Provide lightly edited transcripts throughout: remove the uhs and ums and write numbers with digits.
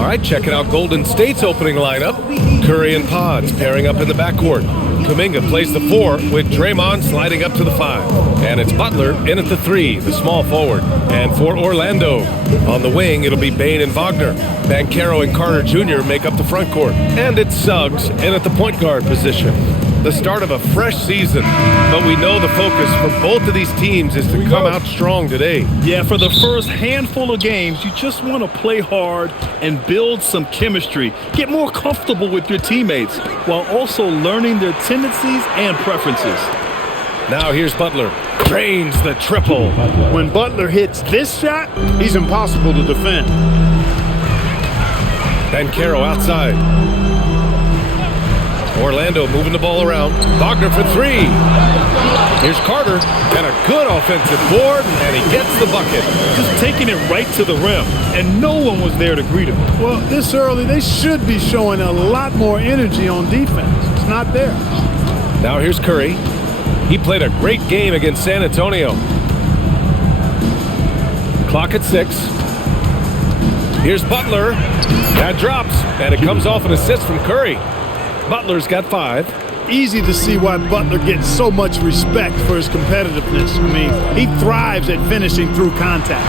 All right, checking out Golden State's opening lineup. Curry and Pods pairing up in the backcourt. Kuminga plays the 4 with Draymond sliding up to the 5. And it's Butler in at the 3, the small forward. And for Orlando, on the wing, it'll be Bane and Wagner. Banchero and Carter Jr. make up the front court. And it's Suggs in at the point guard position. The start of a fresh season, but we know the focus for both of these teams is to come out strong today. Yeah, for the first handful of games, you just want to play hard and build some chemistry. Get more comfortable with your teammates while also learning their tendencies and preferences. Now here's Butler. Drains the triple. When Butler hits this shot, he's impossible to defend. Banchero outside. Orlando moving the ball around. Wagner for 3. Here's Carter, and a good offensive board, and he gets the bucket. Just taking it right to the rim, and no one was there to greet him. Well, this early, they should be showing a lot more energy on defense. It's not there. Now here's Curry. He played a great game against San Antonio. Clock at 6. Here's Butler. That drops, and it comes off an assist from Curry. Butler's got 5. Easy to see why Butler gets so much respect for his competitiveness. I mean, he thrives at finishing through contact.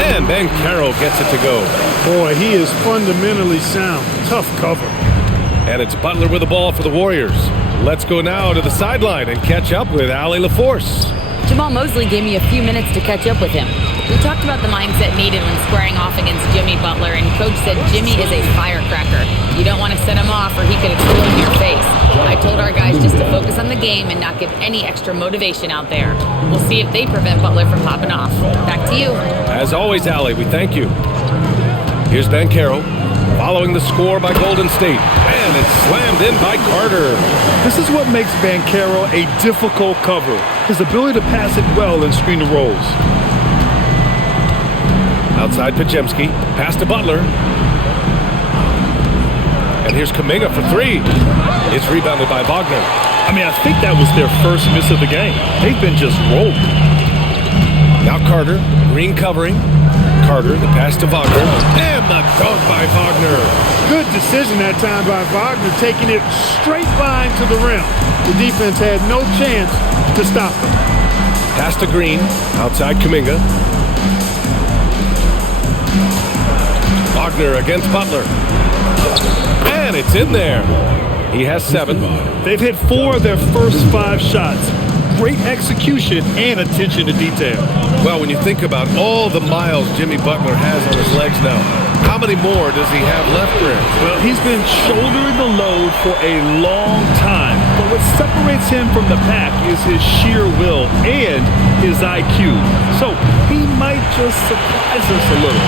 And Banchero gets it to go. Boy, he is fundamentally sound. Tough cover. And it's Butler with the ball for the Warriors. Let's go now to the sideline and catch up with Allie LaForce. Jamal Mosley gave me a few minutes to catch up with him. We talked about the mindset needed when squaring off against Jimmy Butler, and Coach said Jimmy is a firecracker. You don't want to set him off or he could explode in your face. I told our guys just to focus on the game and not give any extra motivation out there. We'll see if they prevent Butler from popping off. Back to you. As always, Allie, we thank you. Here's Banchero, following the score by Golden State. And it's slammed in by Carter. This is what makes Banchero a difficult cover. His ability to pass it well and screen the rolls. Outside Podziemski, pass to Butler. And here's Kuminga for 3. It's rebounded by Wagner. I mean, I think that was their first miss of the game. They've been just rolling. Now Carter, Green covering. Carter, the pass to Wagner. And the dunk by Wagner. Good decision that time by Wagner, taking it straight line to the rim. The defense had no chance to stop him. Pass to Green, outside Kuminga. Wagner against Butler. And it's in there. He has 7. They've hit 4 of their first 5 shots. Great execution and attention to detail. Well, when you think about all the miles Jimmy Butler has on his legs now, how many more does he have left for him? Well, he's been shouldering the load for a long time. But what separates him from the pack is his sheer will and his IQ. So he might just surprise us a little.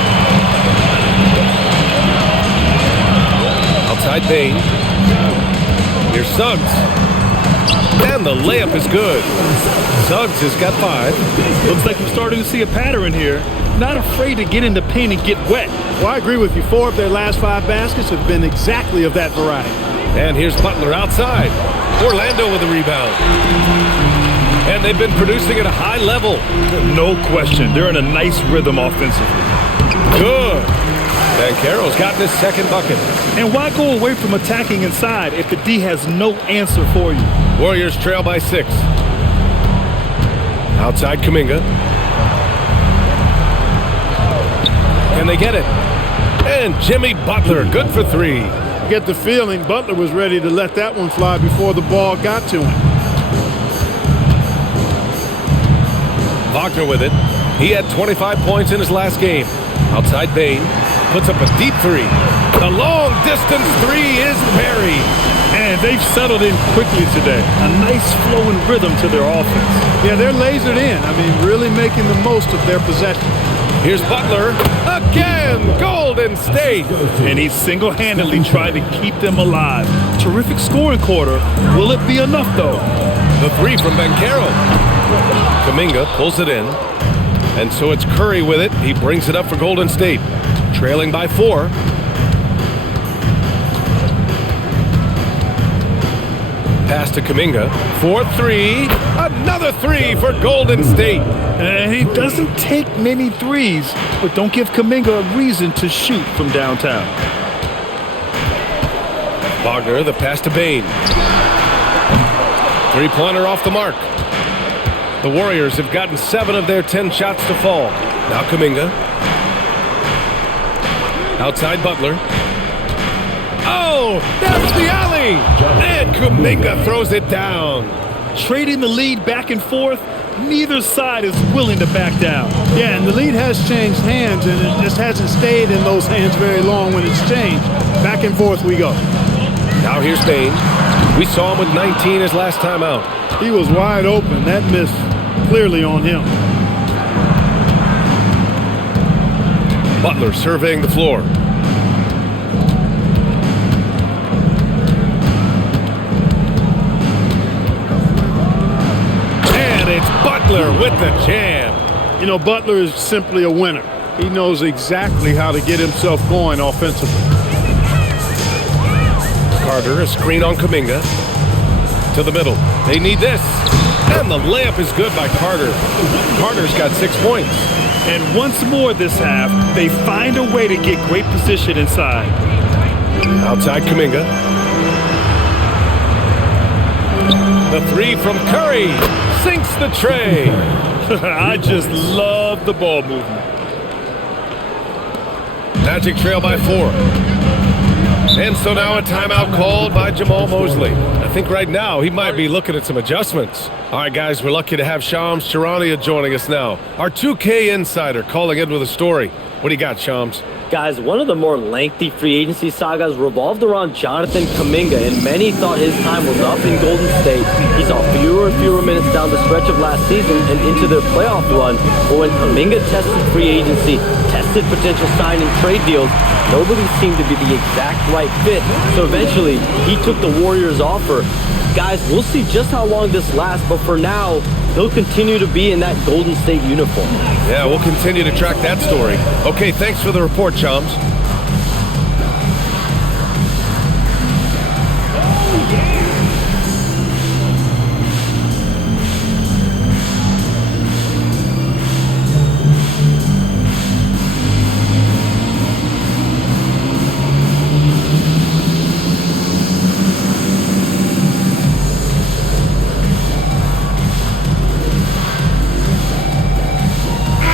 Outside Bane. Here's Suggs. And the layup is good. Suggs has got 5. Looks like we're starting to see a pattern here. Not afraid to get in the paint and get wet. Well, I agree with you. 4 of their last 5 baskets have been exactly of that variety. And here's Butler outside. Orlando with the rebound. And they've been producing at a high level. No question. They're in a nice rhythm offensively. Good. Banchero's gotten his 2nd bucket. And why go away from attacking inside if the D has no answer for you? Warriors trail by 6. Outside Kuminga. Can they get it? And Jimmy Butler, good for 3. Get the feeling Butler was ready to let that one fly before the ball got to him. Wagner with it. He had 25 points in his last game. Outside Bane. Puts up a deep 3. The long distance 3 is buried. And they've settled in quickly today. A nice flowing rhythm to their offense. Yeah, they're lasered in. I mean, really making the most of their possession. Here's Butler. Again, Golden State. And he single-handedly tried to keep them alive. Terrific scoring quarter. Will it be enough, though? The 3 from Banchero. Kuminga pulls it in. And so it's Curry with it. He brings it up for Golden State. Trailing by 4. Pass to Kuminga. 4-3. Another three for Golden State. And he doesn't take many threes, but don't give Kuminga a reason to shoot from downtown. Wagner, the pass to Bane. Three-pointer off the mark. The Warriors have gotten 7 of their 10 shots to fall. Now Kuminga. Outside Butler. Oh, that's the alley! And Kuminga throws it down. Trading the lead back and forth, neither side is willing to back down. Yeah, and the lead has changed hands, and it just hasn't stayed in those hands very long when it's changed. Back and forth we go. Now here's Bane. We saw him with 19 his last time out. He was wide open. That miss clearly on him. Butler surveying the floor. And it's Butler with the jam. You know, Butler is simply a winner. He knows exactly how to get himself going offensively. Carter, a screen on Kuminga. To the middle. They need this. And the layup is good by Carter. Carter's got 6 points. And once more this half, they find a way to get great position inside. Outside Kuminga. The three from Curry. Sinks the tray. I just love the ball movement. Magic trail by 4. And so now a timeout called by Jamal Mosley. I think right now he might be looking at some adjustments. All right, guys, we're lucky to have Shams Charania joining us now. Our 2K insider calling in with a story. What do you got, Shams? Guys, one of the more lengthy free agency sagas revolved around Jonathan Kuminga, and many thought his time was up in Golden State. He saw fewer and fewer minutes down the stretch of last season and into their playoff run. But when Kuminga tested free agency, tested potential sign and trade deals, nobody seemed to be the exact right fit. So eventually, he took the Warriors' offer. Guys, we'll see just how long this lasts, but for now, he'll continue to be in that Golden State uniform. Yeah, we'll continue to track that story. Okay, thanks for the report, Shams.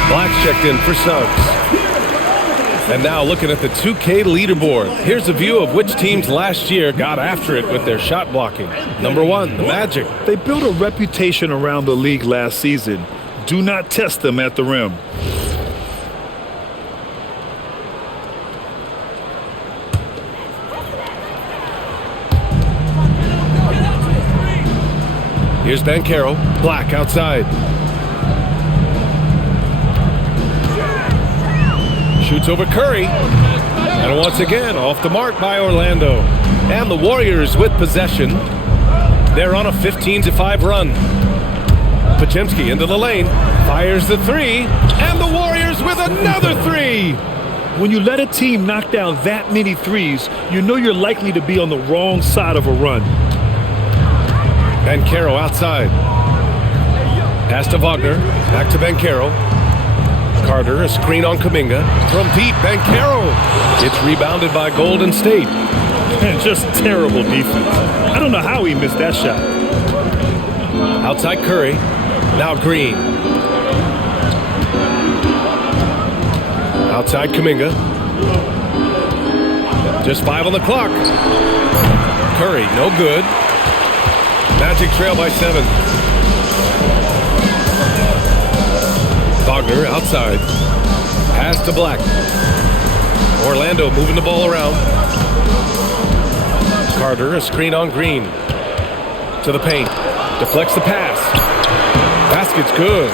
Black's checked in for Suggs. And now looking at the 2K leaderboard. Here's a view of which teams last year got after it with their shot blocking. Number 1, the Magic. They built a reputation around the league last season. Do not test them at the rim. Here's Banchero. Black outside. Shoots over Curry. And once again, off the mark by Orlando. And the Warriors with possession. They're on a 15-5 run. Podziemski into the lane. Fires the three. And the Warriors with another three. When you let a team knock down that many threes, you know you're likely to be on the wrong side of a run. Banchero outside. Pass to Wagner. Back to Banchero. Carter, a screen on Kuminga. From deep, Banchero. It's rebounded by Golden State. Just terrible defense. I don't know how he missed that shot. Outside Curry. Now Green. Outside Kuminga. Just 5 on the clock. Curry, no good. Magic trail by 7. Wagner outside. Pass to Black. Orlando moving the ball around. Carter, a screen on Green. To the paint. Deflects the pass. Basket's good.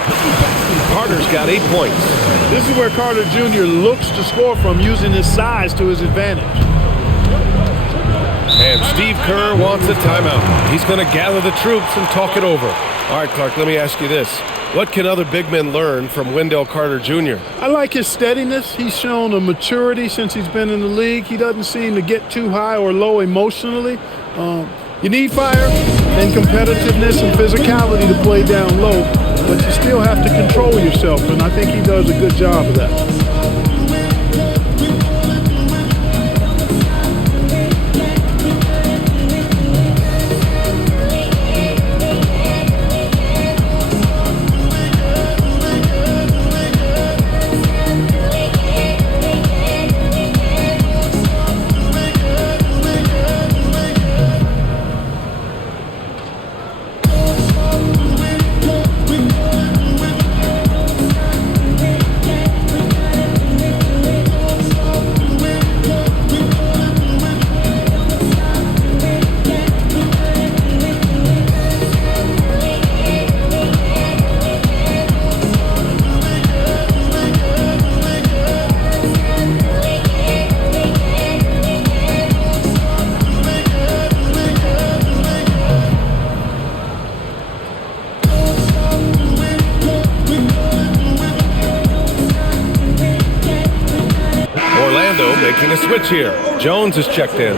Carter's got 8 points. This is where Carter Jr. looks to score from, using his size to his advantage. And Steve Kerr wants a timeout. He's going to gather the troops and talk it over. All right, Clark, let me ask you this. What can other big men learn from Wendell Carter Jr.? I like his steadiness. He's shown a maturity since he's been in the league. He doesn't seem to get too high or low emotionally. You need fire, and competitiveness and physicality to play down low, but you still have to control yourself, and I think he does a good job of that. Making a switch here. Jones is checked in.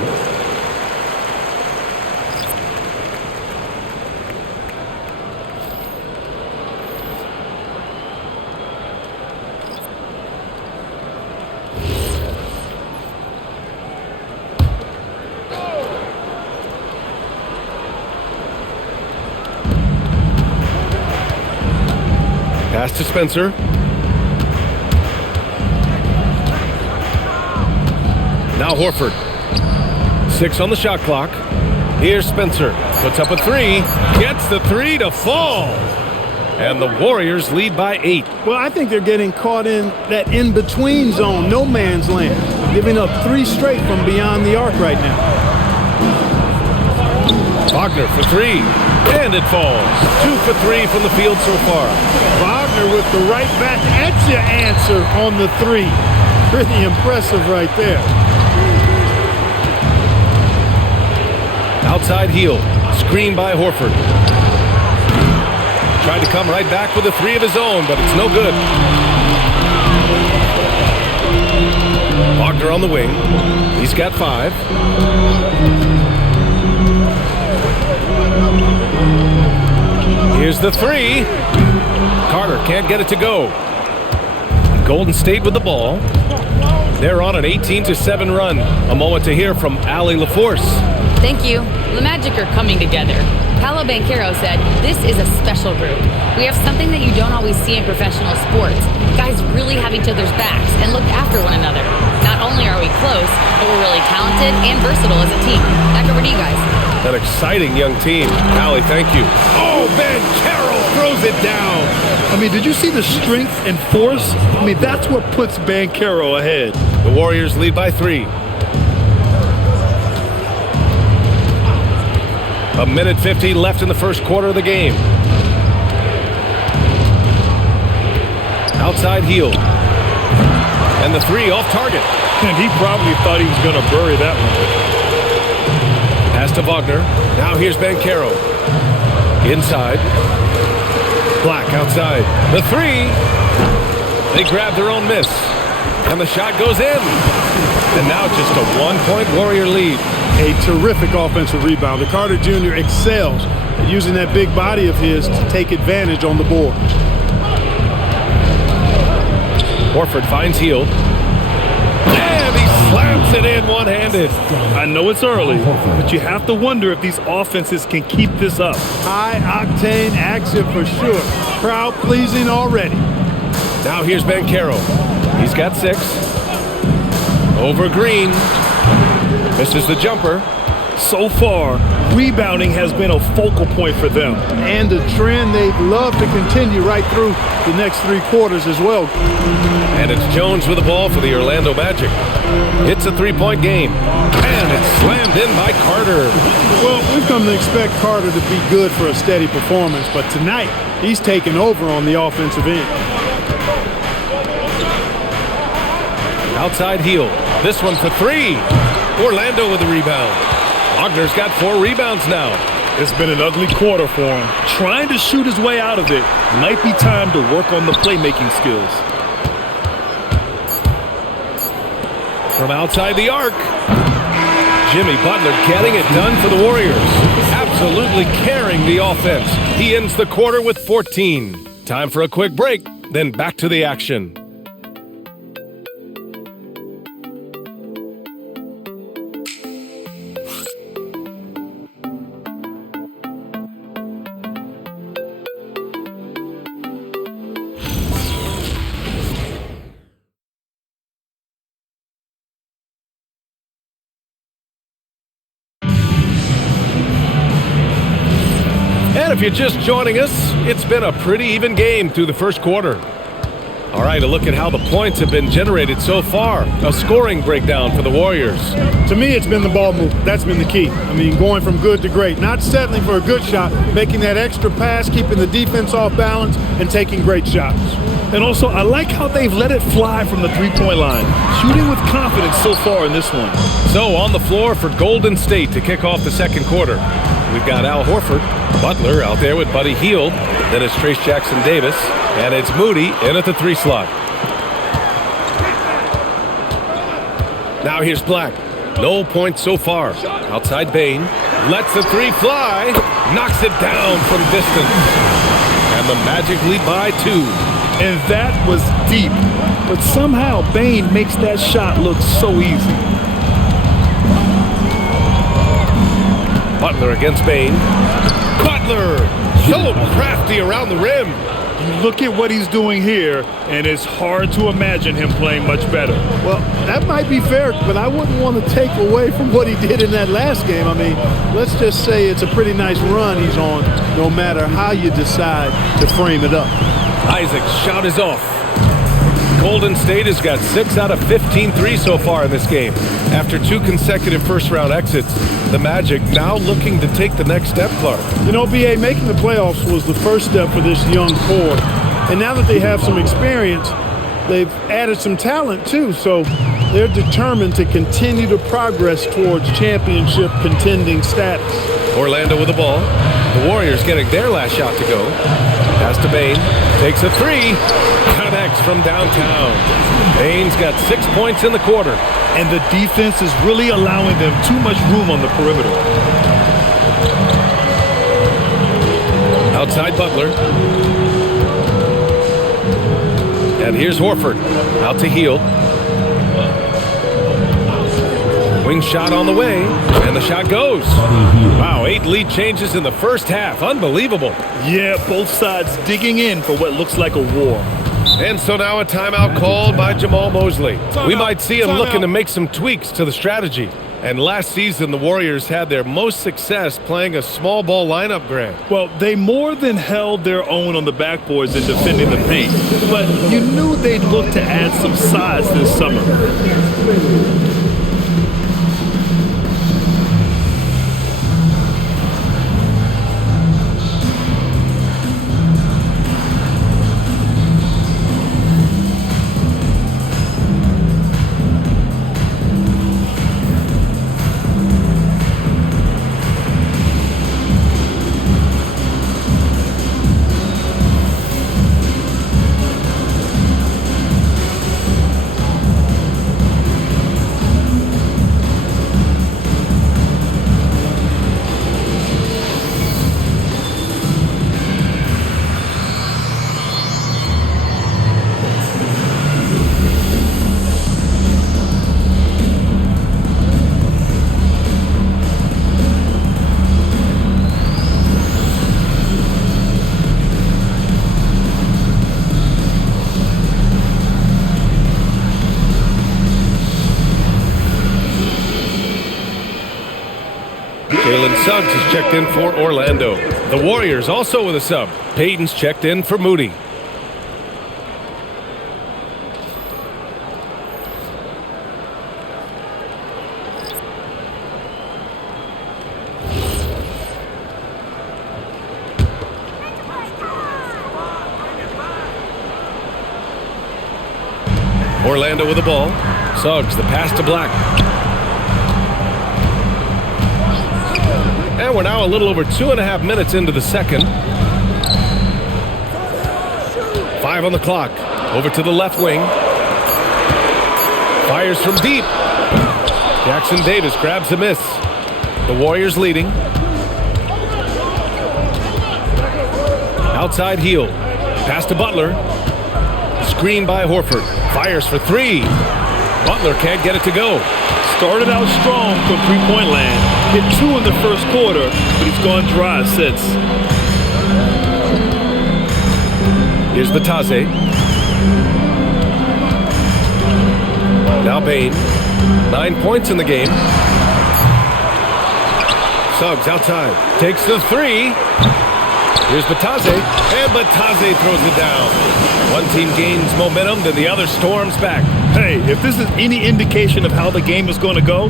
Pass to Spencer. Now Horford. 6 on the shot clock. Here's Spencer. Puts up a 3. Gets the 3 to fall. And the Warriors lead by 8. Well, I think they're getting caught in that in-between zone, no man's land, giving up 3 straight from beyond the arc right now. Wagner for 3. And it falls. 2 for 3 from the field so far. Wagner with the right back at your answer on the 3. Pretty impressive right there. Outside heel, screened by Horford. Tried to come right back with a 3 of his own, but it's no good. Wagner on the wing. He's got 5. Here's the 3. Carter can't get it to go. Golden State with the ball. They're on an 18-7 run. A moment to hear from Allie LaForce. Thank you. The Magic are coming together. Paolo Banchero said, "This is a special group. We have something that you don't always see in professional sports. Guys really have each other's backs and look after one another. Not only are we close, but we're really talented and versatile as a team." Back over to you guys. An exciting young team. Allie, thank you. Oh, Banchero throws it down. I mean, did you see the strength and force? I mean, that's what puts Banchero ahead. The Warriors lead by 3. A minute 50 left in the first quarter of the game. Outside heel. And the 3 off target. And he probably thought he was going to bury that one. Pass to Wagner. Now here's Banchero. Inside. Black outside. The 3. They grab their own miss. And the shot goes in. And now just a 1-point Warrior lead. A terrific offensive rebounder. Carter Jr. excels at using that big body of his to take advantage on the board. Horford finds heel. And he slams it in one-handed. I know it's early, but you have to wonder if these offenses can keep this up. High-octane action for sure. Crowd-pleasing already. Now here's Banchero. He's got 6. Over Green. Misses the jumper. So far, rebounding has been a focal point for them. And a trend they'd love to continue right through the next 3 quarters as well. And it's Jones with the ball for the Orlando Magic. It's a 3-point game. And it's slammed in by Carter. Well, we've come to expect Carter to be good for a steady performance, but tonight he's taken over on the offensive end. Outside heel. This one for 3. Orlando with the rebound. Wagner's got 4 rebounds now. It's been an ugly quarter for him. Trying to shoot his way out of it. Might be time to work on the playmaking skills. From outside the arc. Jimmy Butler getting it done for the Warriors. Absolutely carrying the offense. He ends the quarter with 14. Time for a quick break, then back to the action. And if you're just joining us, it's been a pretty even game through the first quarter. All right, a look at how the points have been generated so far. A scoring breakdown for the Warriors. To me, it's been the ball movement. That's been the key. I mean, going from good to great. Not settling for a good shot, making that extra pass, keeping the defense off balance, and taking great shots. And also, I like how they've let it fly from the three-point line. Shooting with confidence so far in this one. So on the floor for Golden State to kick off the second quarter. We've got Al Horford, Butler out there with Buddy Hield. Then it's Trayce Jackson-Davis. And it's Moody in at the 3 slot. Now here's Black. No points so far. Outside Bane. Lets the 3 fly. Knocks it down from distance. And the Magic lead by 2. And that was deep. But somehow Bane makes that shot look so easy. Butler against Bane. Butler! So crafty around the rim. You look at what he's doing here, and it's hard to imagine him playing much better. Well, that might be fair, but I wouldn't want to take away from what he did in that last game. I mean, let's just say it's a pretty nice run he's on, no matter how you decide to frame it up. Isaac's shot is off. Golden State has got 6 out of 15 threes so far in this game. After 2 consecutive first-round exits, the Magic now looking to take the next step, Clark. You know, B.A., making the playoffs was the first step for this young core. And now that they have some experience, they've added some talent, too. So they're determined to continue to progress towards championship contending status. Orlando with the ball. The Warriors getting their last shot to go. Pass to Bane. Takes a 3. Connects from downtown. Bane's got 6 points in the quarter. And the defense is really allowing them too much room on the perimeter. Outside Butler. And here's Horford. Out to Hield. Wing shot on the way. And the shot goes. Wow, 8 lead changes in the first half. Unbelievable. Yeah, both sides digging in for what looks like a war. And so now a timeout called by Jamal Mosley. We might see him looking to make some tweaks to the strategy. And last season, the Warriors had their most success playing a small ball lineup, Grant. Well, they more than held their own on the backboards in defending the paint. But you knew they'd look to add some size this summer. Jalen Suggs is checked in for Orlando. The Warriors also with a sub. Payton's checked in for Moody. Orlando with the ball. Suggs, the pass to Black. And we're now a little over 2.5 minutes into the second. 5 on the clock. Over to the left wing. Fires from deep. Jackson Davis grabs the miss. The Warriors leading. Outside heel. Pass to Butler. Screen by Horford. Fires for three. Butler can't get it to go. Started out strong from three-point land. Hit 2 in the first quarter, but he's gone dry since. Here's Batase. Now Bane. 9 points in the game. Suggs outside. Takes the three. Here's Batase. And Batase throws it down. One team gains momentum, then the other storms back. Hey, if this is any indication of how the game is going to go,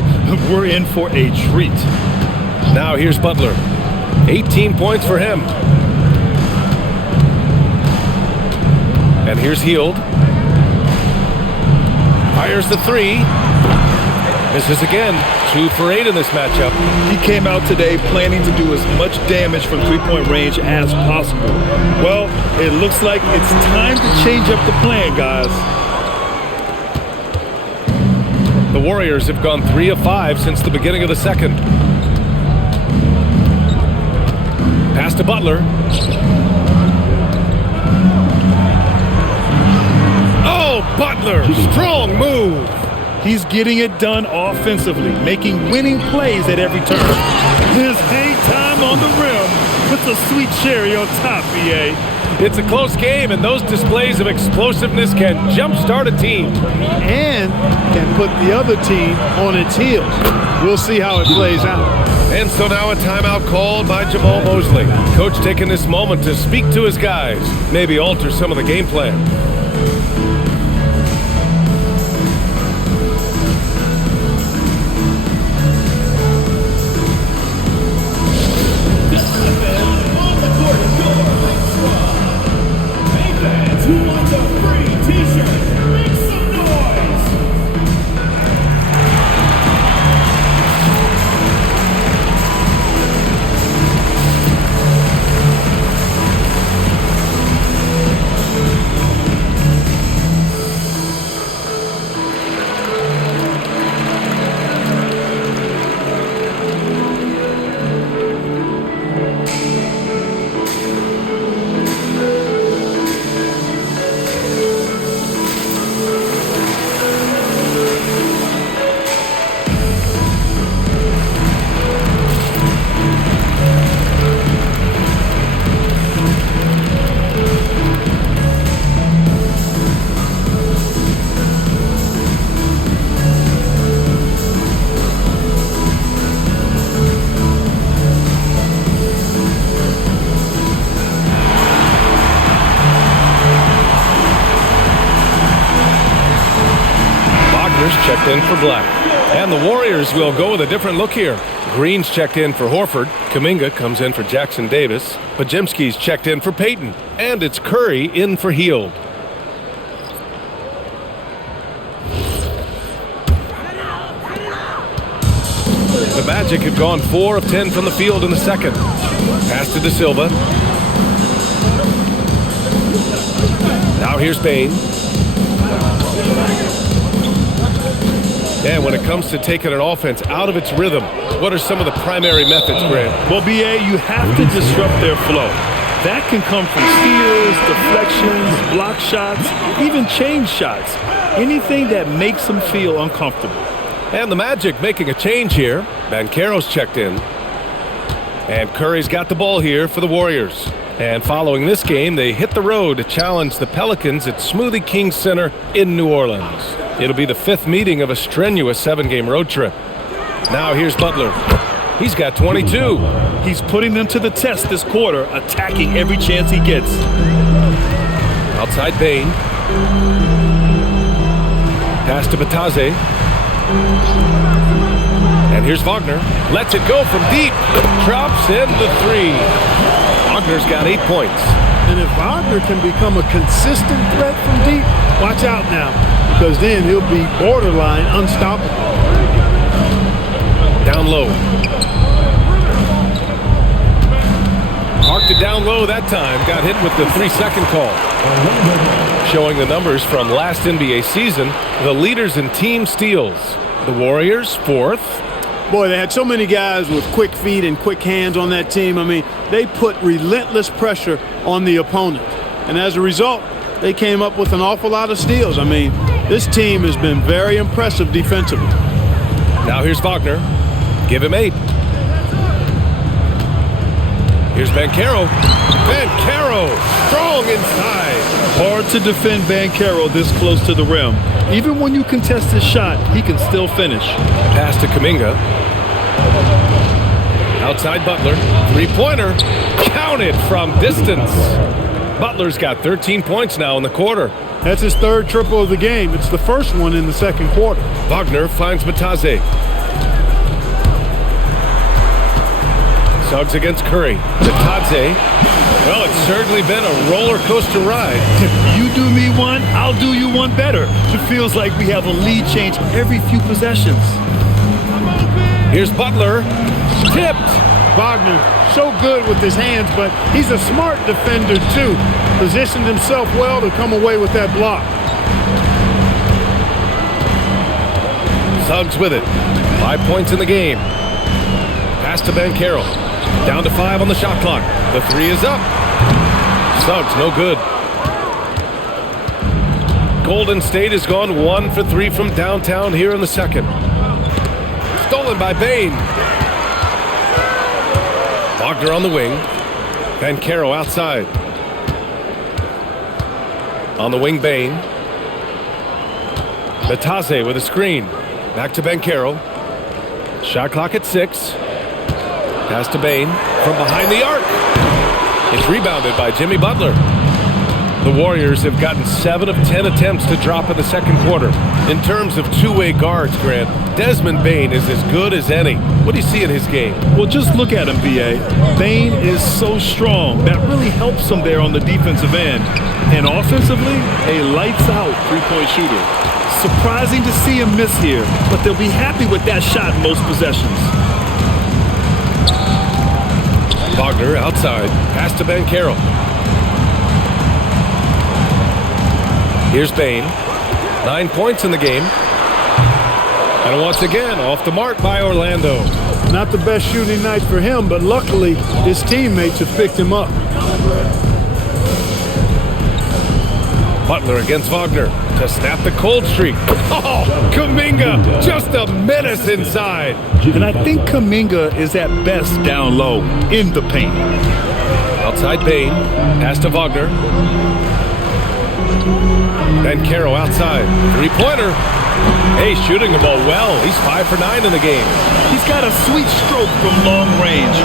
we're in for a treat. Now here's Butler. 18 points for him. And here's Hield. Fires the three. Misses again. 2 for 8 in this matchup. He came out today planning to do as much damage from three-point range as possible. Well, it looks like it's time to change up the plan, guys. The Warriors have gone 3 of 5 since the beginning of the second. Pass to Butler. Oh, Butler! Strong move! He's getting it done offensively, making winning plays at every turn. His hang time on the rim puts a sweet cherry on top, BA. It's a close game, and those displays of explosiveness can jumpstart a team. And can put the other team on its heels. We'll see how it plays out. And so now a timeout called by Jamal Mosley. Coach taking this moment to speak to his guys, maybe alter some of the game plan. Checked in for Black. And the Warriors will go with a different look here. Green's checked in for Horford. Kuminga comes in for Jackson Davis. Podziemski's checked in for Payton. And it's Curry in for Hield. The Magic had gone 4 of 10 from the field in the second. Pass to De Silva. Now here's Bane. And when it comes to taking an offense out of its rhythm, what are some of the primary methods, Grant? Well, BA, you have to disrupt their flow. That can come from steals, deflections, block shots, even change shots. Anything that makes them feel uncomfortable. And the Magic making a change here. Banchero's checked in. And Curry's got the ball here for the Warriors. And following this game, they hit the road to challenge the Pelicans at Smoothie King Center in New Orleans. It'll be the 5th meeting of a strenuous 7-game road trip. Now here's Butler. He's got 22. He's putting them to the test this quarter, attacking every chance he gets. Outside Bane. Pass to Batase. And here's Wagner. Lets it go from deep. Drops in the 3. Wagner's got 8 points. And if Wagner can become a consistent threat from deep, watch out now, because then he'll be borderline unstoppable. Down low. Marked it down low that time. Got hit with the 3-second call. Showing the numbers from last NBA season, the leaders in team steals. The Warriors, 4th. Boy, they had so many guys with quick feet and quick hands on that team. I mean, they put relentless pressure on the opponent. And as a result, they came up with an awful lot of steals. I mean, this team has been very impressive defensively. Now here's Wagner. Give him 8. Here's Banchero. Banchero, strong inside. Hard to defend Banchero this close to the rim. Even when you contest his shot, he can still finish. Pass to Kuminga. Outside Butler. Three-pointer. Counted from distance. Butler's got 13 points now in the quarter. That's his 3rd triple of the game. It's the first one in the 2nd quarter. Wagner finds Matadze. Suggs against Curry. Matadze. Well, it's certainly been a roller coaster ride. If you do me one, I'll do you one better. It feels like we have a lead change every few possessions. Here's Butler. Tipped. Wagner, so good with his hands, but he's a smart defender too. Positioned himself well to come away with that block. Suggs with it. 5 points in the game. Pass to Banchero. Down to 5 on the shot clock. The 3 is up. Suggs, no good. Golden State has gone 1 for 3 from downtown here in the 2nd. Stolen by Bane. Wagner on the wing. Banchero outside. On the wing, Bane. Matadze with a screen. Back to Banchero. Shot clock at 6. Pass to Bane from behind the arc. It's rebounded by Jimmy Butler. The Warriors have gotten 7 of 10 attempts to drop in the 2nd quarter. In terms of two-way guards, Grant, Desmond Bane is as good as any. What do you see in his game? Well, just look at him, B.A. Bane is so strong. That really helps him there on the defensive end. And offensively, a lights-out three-point shooter. Surprising to see him miss here, but they'll be happy with that shot in most possessions. Wagner outside. Pass to Banchero. Here's Bane. 9 points in the game. And once again, off the mark by Orlando. Not the best shooting night for him, but luckily his teammates have picked him up. Butler against Wagner to snap the cold streak. Oh, Kuminga, just a menace inside. And I think Kuminga is at best down low in the paint. Outside Bane. Pass to Wagner. Banchero outside. Three-pointer. Hey, shooting the ball well. He's 5 for 9 in the game. He's got a sweet stroke from long range.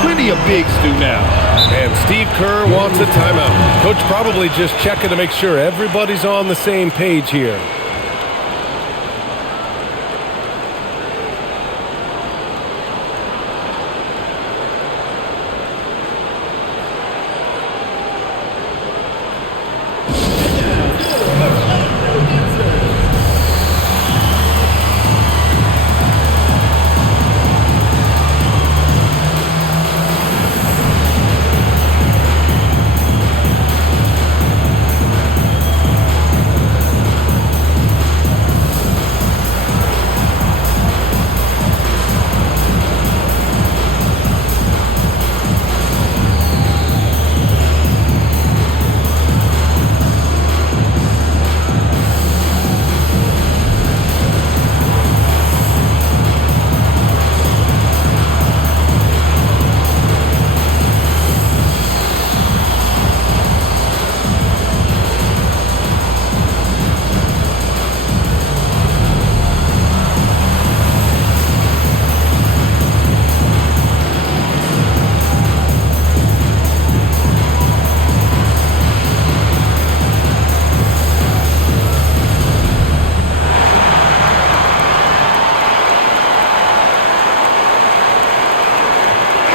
Plenty of bigs do now. And Steve Kerr wants a timeout. Coach probably just checking to make sure everybody's on the same page here.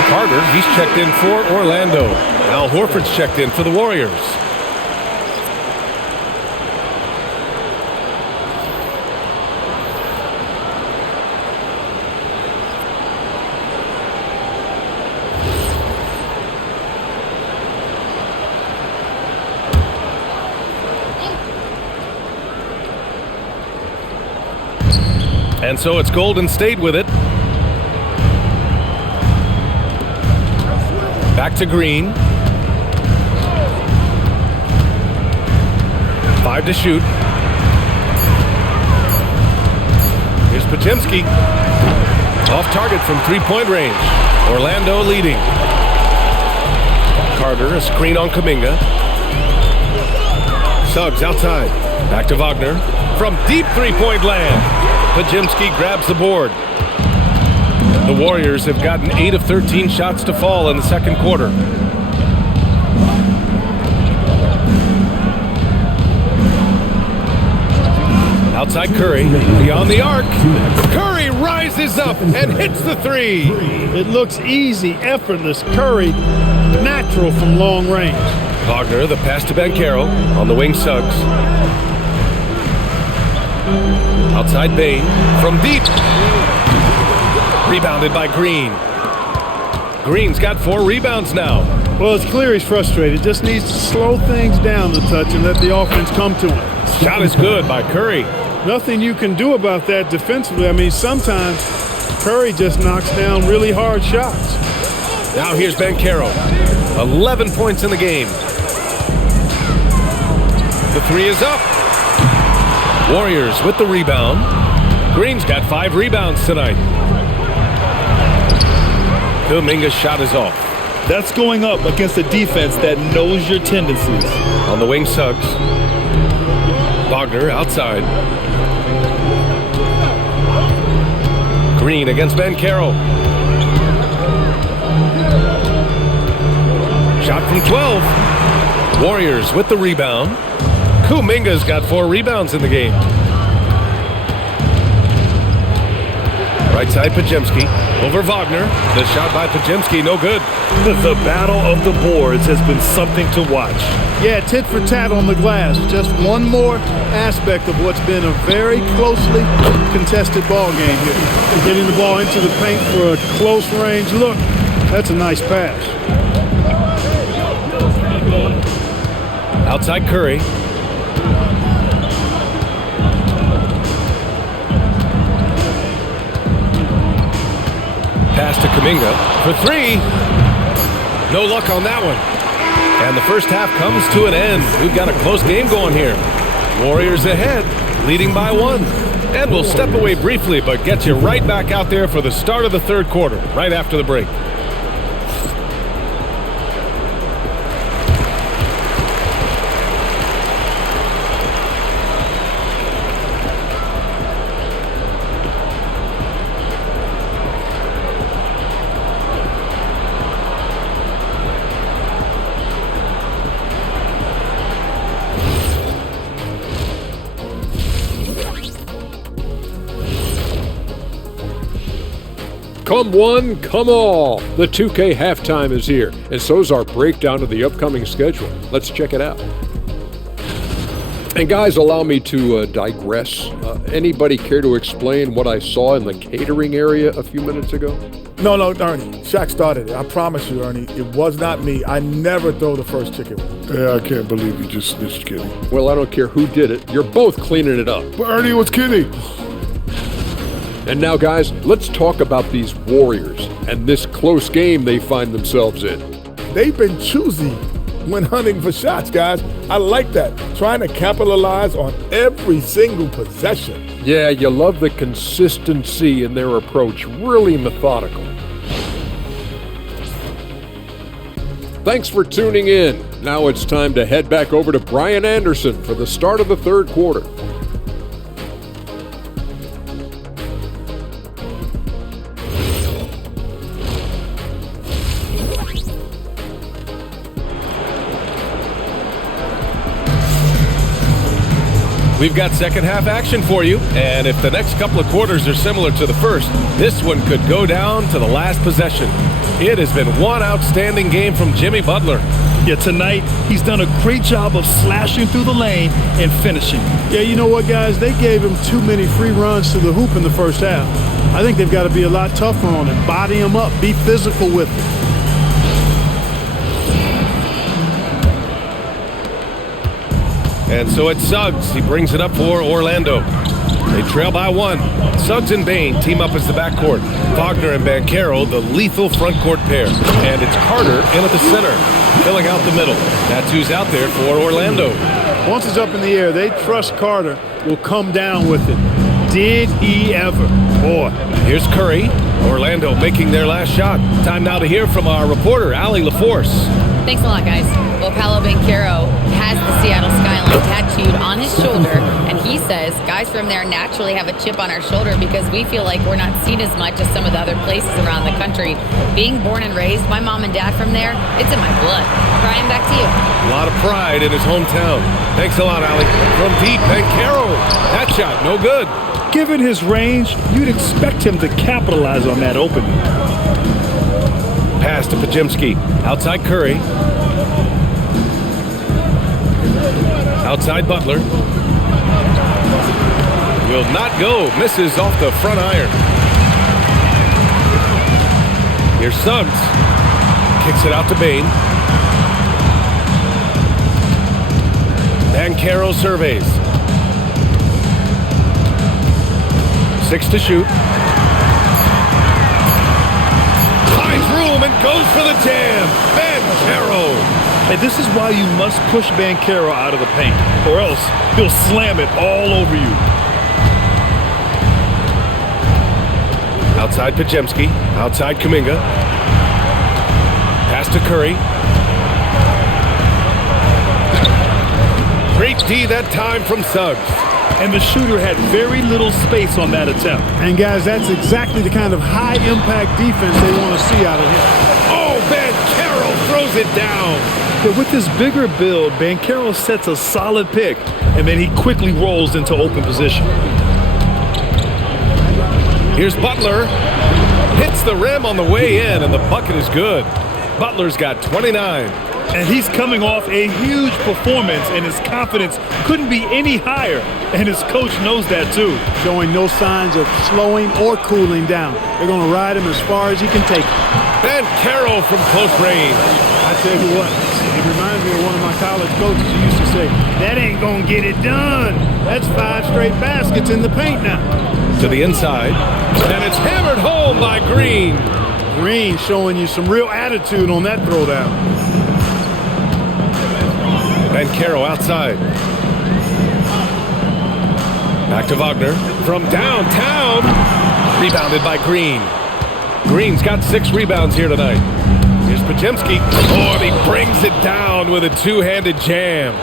Carter, he's checked in for Orlando. Al Horford's checked in for the Warriors. And so it's Golden State with it. Back to Green. 5 to shoot. Here's Podziemski. Off target from three-point range. Orlando leading. Carter, a screen on Kuminga. Suggs outside. Back to Wagner. From deep three-point land. Podziemski grabs the board. The Warriors have gotten 8 of 13 shots to fall in the second quarter. Outside Curry, beyond the arc. Curry rises up and hits the three. It looks easy, effortless. Curry, natural from long range. Wagner, the pass to Banchero. On the wing, Suggs. Outside Bane, from deep. Rebounded by Green. Green's got 4 rebounds now. Well, it's clear he's frustrated. Just needs to slow things down a touch and let the offense come to him. Shot is good by Curry. Nothing you can do about that defensively. I mean, sometimes Curry just knocks down really hard shots. Now here's Banchero. 11 points in the game. The three is up. Warriors with the rebound. Green's got 5 rebounds tonight. Kuminga's shot is off. That's going up against a defense that knows your tendencies. On the wing, Suggs. Wagner outside. Green against Banchero. Shot from 12. Warriors with the rebound. Kuminga's got 4 rebounds in the game. Right side, Podziemski. Over Wagner. The shot by Podziemski, no good. The battle of the boards has been something to watch. Yeah, tit for tat on the glass. Just one more aspect of what's been a very closely contested ball game here. Getting the ball into the paint for a close range look. That's a nice pass. Outside Curry. Pass to Kuminga for 3. No luck on that one. And the first half comes to an end. We've got a close game going here. Warriors ahead, leading by 1. And we'll step away briefly, but get you right back out there for the start of the third quarter, right after the break. Come one, come all. The 2K halftime is here, and so's our breakdown of the upcoming schedule. Let's check it out. And guys, allow me to digress. Anybody care to explain what I saw in the catering area a few minutes ago? No, Ernie. Shaq started it. I promise you, Ernie. It was not me. I never throw the first chicken wing. Yeah, I can't believe you just snitched, Kenny. Well, I don't care who did it. You're both cleaning it up. But Ernie was Kenny. And now, guys, let's talk about these Warriors and this close game they find themselves in. They've been choosy when hunting for shots, guys. I like that. Trying to capitalize on every single possession. Yeah, you love the consistency in their approach. Really methodical. Thanks for tuning in. Now it's time to head back over to Brian Anderson for the start of the third quarter. We've got second half action for you, and if the next couple of quarters are similar to the first, this one could go down to the last possession. It has been one outstanding game from Jimmy Butler. Yeah, tonight he's done a great job of slashing through the lane and finishing. Yeah, you know what, guys? They gave him too many free runs to the hoop in the first half. I think they've got to be a lot tougher on him. Body him up. Be physical with him. And so it's Suggs. He brings it up for Orlando. They trail by 1. Suggs and Bain team up as the backcourt. Wagner and Banchero, the lethal front court pair. And it's Carter in at the center, filling out the middle. That's who's out there for Orlando. Once it's up in the air, they trust Carter will come down with it. Did he ever? Boy. Here's Curry. Orlando making their last shot. Time now to hear from our reporter, Allie LaForce. Thanks a lot, guys. Well, Paolo Banchero has the Seattle skyline tattooed on his shoulder, and he says guys from there naturally have a chip on our shoulder because we feel like we're not seen as much as some of the other places around the country. Being born and raised, my mom and dad from there, it's in my blood. Brian, back to you. A lot of pride in his hometown. Thanks a lot, Allie. From deep, Banchero. That shot, no good. Given his range, you'd expect him to capitalize on that opening. Pass to Podziemski. Outside Curry. Outside Butler. Will not go. Misses off the front iron. Here's Suggs. Kicks it out to Bain. Banchero surveys. 6 to shoot. Finds room and goes for the jam. Banchero. And this is why you must push Banchero out of the paint, or else he'll slam it all over you. Outside Podziemski. Outside Kuminga. Pass to Curry. Great D that time from Suggs. And the shooter had very little space on that attempt. And guys, that's exactly the kind of high-impact defense they want to see out of him. Oh, Banchero throws it down. But with this bigger build, Banchero sets a solid pick, and then he quickly rolls into open position. Here's Butler. Hits the rim on the way in, and the bucket is good. Butler's got 29. And he's coming off a huge performance, and his confidence couldn't be any higher. And his coach knows that too. Showing no signs of slowing or cooling down. They're going to ride him as far as he can take him. Banchero from close range. I tell you what, it reminds me of one of my college coaches who used to say, that ain't going to get it done. That's 5 straight baskets in the paint now. To the inside, and it's hammered home by Green. Green showing you some real attitude on that throwdown. Banchero outside. Back to Wagner from downtown. Rebounded by Green. Green's got 6 rebounds here tonight. Here's Podziemski. Oh, and he brings it down with a two-handed jam.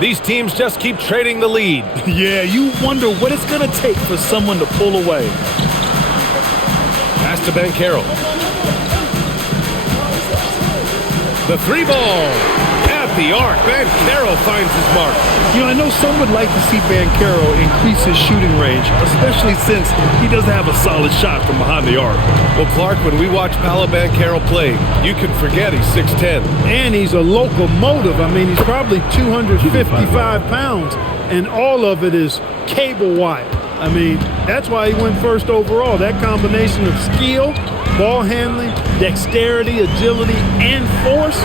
These teams just keep trading the lead. Yeah, you wonder what it's going to take for someone to pull away. Pass to Banchero. The 3-ball. At the arc, Banchero finds his mark. You know, I know some would like to see Banchero increase his shooting range, especially since he doesn't have a solid shot from behind the arc. Well, Clark, when we watch Paolo Banchero play, you can forget he's 6'10". And he's a locomotive. I mean, he's probably 255 pounds, and all of it is cable wire. I mean, that's why he went first overall. That combination of skill, ball handling, dexterity, agility, and force.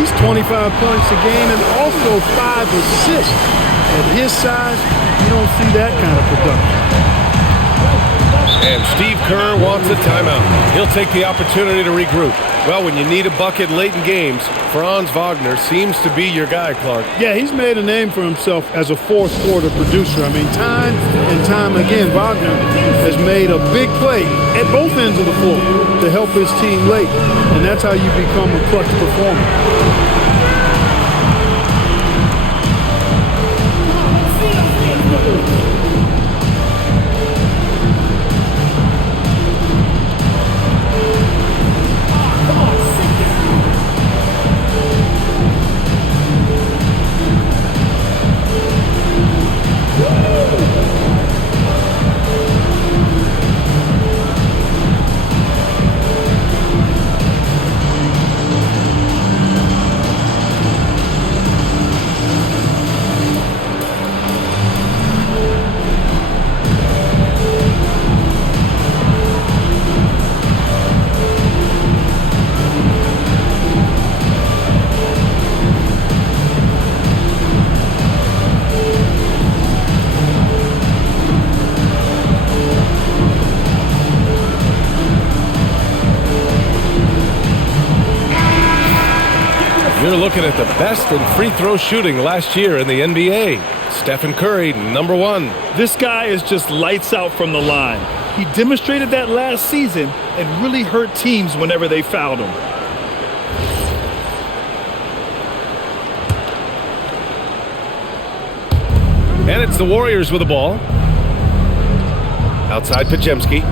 He's 25 points a game and also 5 assists. At his size, you don't see that kind of production. And Steve Kerr wants a timeout. He'll take the opportunity to regroup. Well, when you need a bucket late in games, Franz Wagner seems to be your guy, Clark. Yeah, he's made a name for himself as a fourth quarter producer. I mean, time and time again, Wagner has made a big play at both ends of the floor to help his team late. And that's how you become a clutch performer. You're looking at the best in free throw shooting last year in the NBA. Stephen Curry, number 1. This guy is just lights out from the line. He demonstrated that last season and really hurt teams whenever they fouled him. And it's the Warriors with the ball. Outside Podziemski.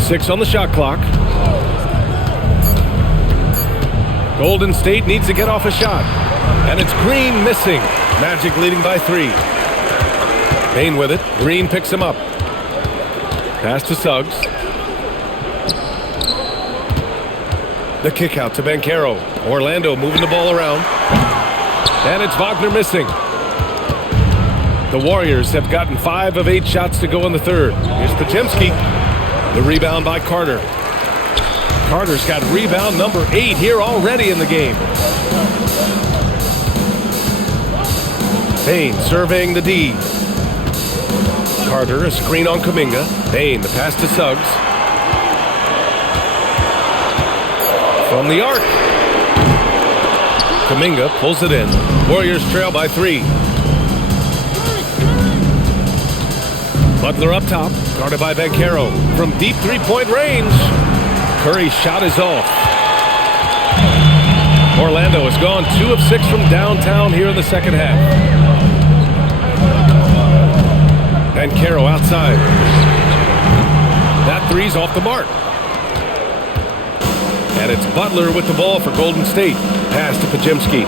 Six on the shot clock. Golden State needs to get off a shot. And it's Green missing. Magic leading by 3. Payne with it. Green picks him up. Pass to Suggs. The kick out to Banchero. Orlando moving the ball around. And it's Wagner missing. The Warriors have gotten 5 of 8 shots to go in the third. Here's Podziemski. The rebound by Carter. Carter's got rebound number 8 here already in the game. Payne surveying the D. Carter, a screen on Kuminga. Payne, the pass to Suggs. From the arc. Kuminga pulls it in. Warriors trail by 3. Butler up top, guarded by Banchero. From deep three-point range. Curry's shot is off. Orlando has gone 2 of 6 from downtown here in the second half. Banchero outside. That three's off the mark. And it's Butler with the ball for Golden State. Pass to Podziemski.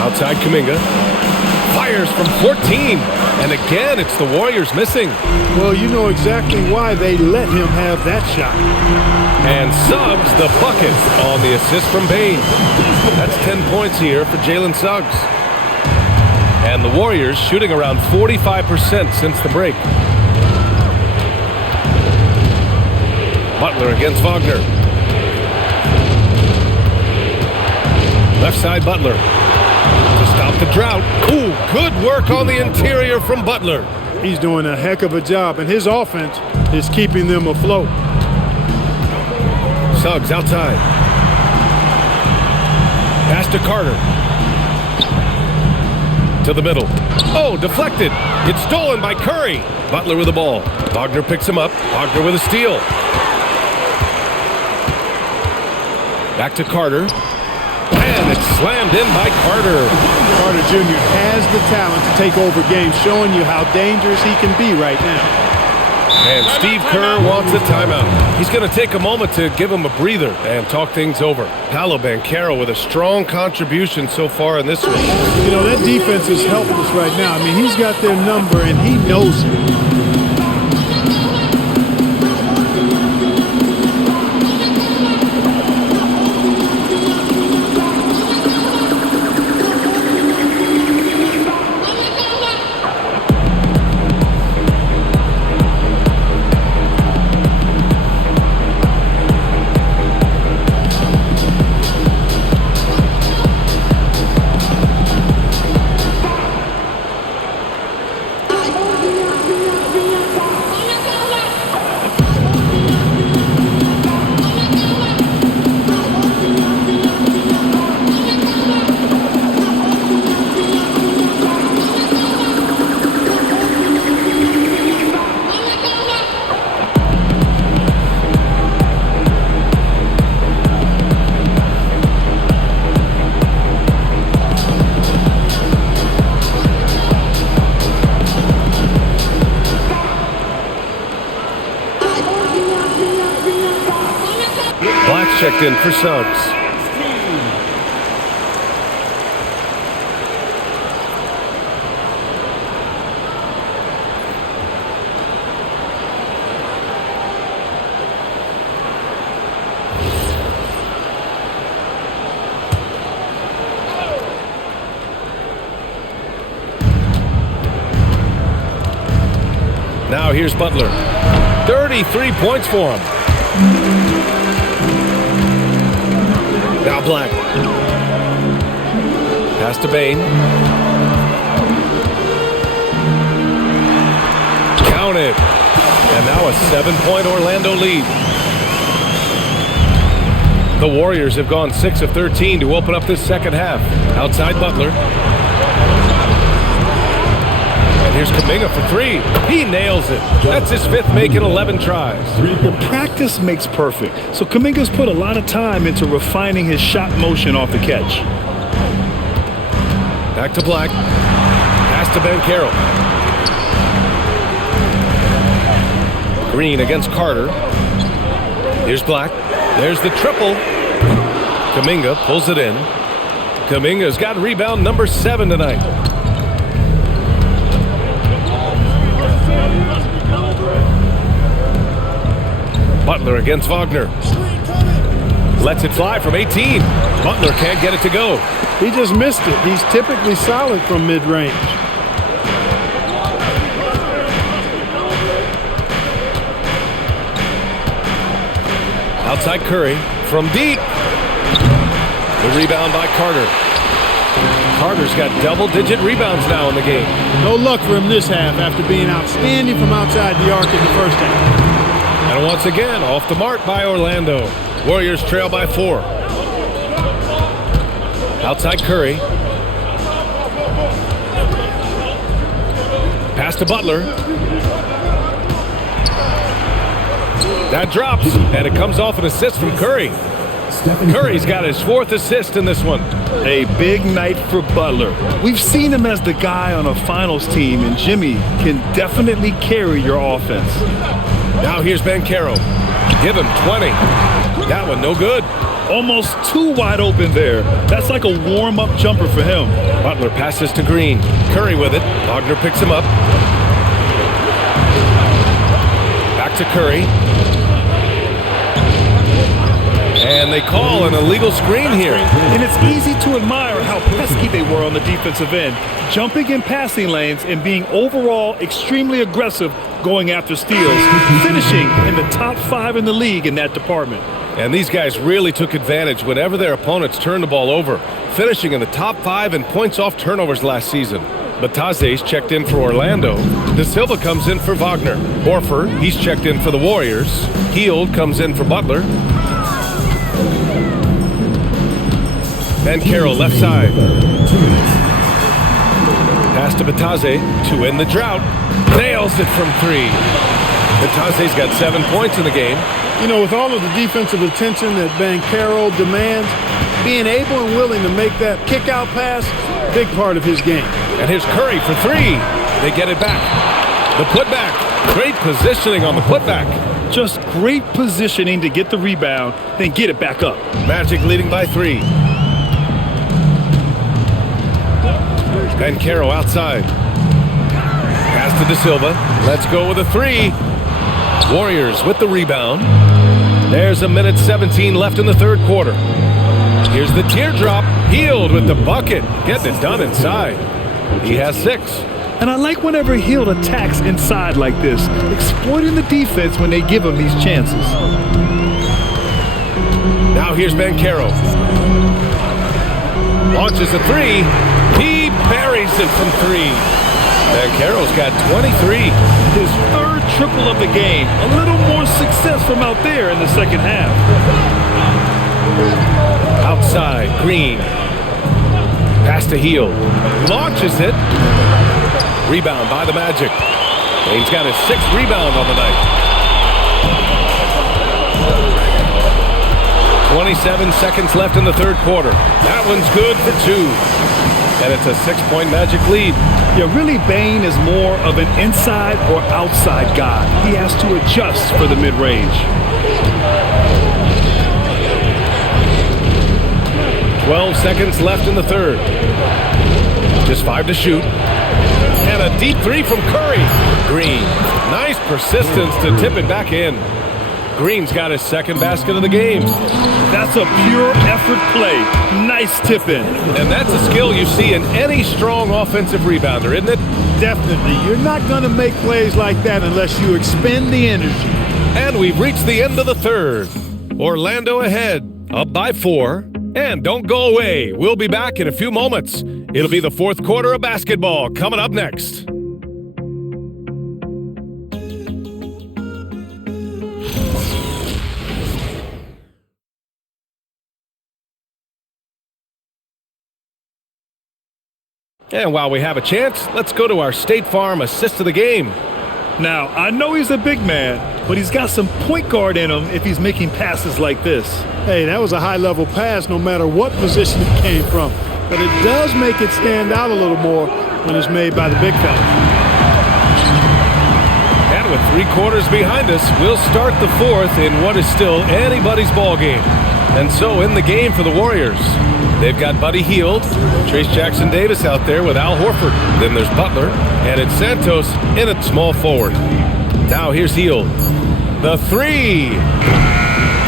Outside Kuminga. Fires from 14. And again, it's the Warriors missing. Well, you know exactly why they let him have that shot. And Suggs the bucket on the assist from Payne. That's 10 points here for Jalen Suggs. And the Warriors shooting around 45% since the break. Butler against Wagner. Left side Butler. To stop the drought. Ooh, good work on the interior from Butler. He's doing a heck of a job, and his offense is keeping them afloat. Suggs outside. Pass to Carter. To the middle. Oh, deflected. It's stolen by Curry. Butler with the ball. Wagner picks him up. Wagner with a steal. Back to Carter. And it's slammed in by Carter. Carter Jr. has the talent to take over games, showing you how dangerous he can be right now. And Steve Kerr wants a timeout. He's going to take a moment to give him a breather and talk things over. Paolo Banchero with a strong contribution so far in this one. You know, that defense is helpless right now. I mean, he's got their number, and he knows it. Checked in for Suggs. Now here's Butler. 33 points for him. Now Black. Pass to Payne. Counted. And now a a 7-point Orlando lead. The Warriors have gone 6 of 13 to open up this second half. Outside Butler. And here's Kuminga for 3. He nails it. That's his 5th make in 11 tries. Practice makes perfect. So Kuminga's put a lot of time into refining his shot motion off the catch. Back to Black. Pass to Banchero. Green against Carter. Here's Black. There's the triple. Kuminga pulls it in. Kuminga's got rebound number 7 tonight. Butler against Wagner. Lets it fly from 18. Butler can't get it to go. He just missed it. He's typically solid from mid-range. Outside Curry from deep. The rebound by Carter. Carter's got double-digit rebounds now in the game. No luck for him this half after being outstanding from outside the arc in the first half. And once again, off the mark by Orlando. Warriors trail by 4. Outside Curry. Pass to Butler. That drops, and it comes off an assist from Curry. Curry's got his 4th assist in this one. A big night for Butler. We've seen him as the guy on a finals team, and Jimmy can definitely carry your offense. Now here's Banchero. Give him 20. That one no good. Almost too wide open there. That's like a warm-up jumper for him. Butler passes to Green. Curry with it. Wagner picks him up. Back to Curry. And they call an illegal screen here. And it's easy to admire how pesky they were on the defensive end, jumping in passing lanes and being overall extremely aggressive going after steals, finishing in the top 5 in the league in that department. And these guys really took advantage whenever their opponents turned the ball over, finishing in the top 5 in points off turnovers last season. Bataze's checked in for Orlando. De Silva comes in for Wagner. Horford, he's checked in for the Warriors. Hield comes in for Butler. Banchero left side. Pass to Bataze to end the drought. Nails it from 3. Bataze's got 7 points in the game. You know, with all of the defensive attention that Banchero demands, being able and willing to make that kick-out pass, big part of his game. And here's Curry for 3. They get it back. The putback. Great positioning on the putback. Just great positioning to get the rebound, then get it back up. Magic leading by 3. Banchero outside. Pass to De Silva. Let's go with a 3. Warriors with the rebound. There's 1:17 left in the 3rd quarter. Here's the teardrop. Hield with the bucket. Getting it done inside. He has 6. And I like whenever Hield attacks inside like this, exploiting the defense when they give him these chances. Now here's Banchero. Launches a 3. He buries it from 3. Banchero's got 23. His 3rd triple of the game. A little more success from out there in the second half. Outside, Green. Pass to Hield. Launches it. Rebound by the Magic. And he's got his 6th rebound on the night. 27 seconds left in the 3rd quarter. That one's good for 2. And it's a 6-point Magic lead. Yeah, really, Bane is more of an inside or outside guy. He has to adjust for the mid-range. 12 seconds left in the 3rd. Just 5 to shoot. And a deep 3 from Curry. Green. Nice persistence to tip it back in. Green's got his 2nd basket of the game. That's a pure effort play. Nice tip in. And that's a skill you see in any strong offensive rebounder, isn't it? Definitely. You're not going to make plays like that unless you expend the energy. And we've reached the end of the 3rd. Orlando ahead, up by 4. And don't go away. We'll be back in a few moments. It'll be the 4th quarter of basketball coming up next. And while we have a chance, let's go to our State Farm assist of the game. Now, I know he's a big man, but he's got some point guard in him if he's making passes like this. Hey, that was a high-level pass no matter what position it came from. But it does make it stand out a little more when it's made by the big fella. And with 3 quarters behind us, we'll start the 4th in what is still anybody's ball game. And so in the game for the Warriors, they've got Buddy Hield, Trace Jackson Davis out there with Al Horford. Then there's Butler, and it's Santos in at small forward. Now here's Hield. The 3.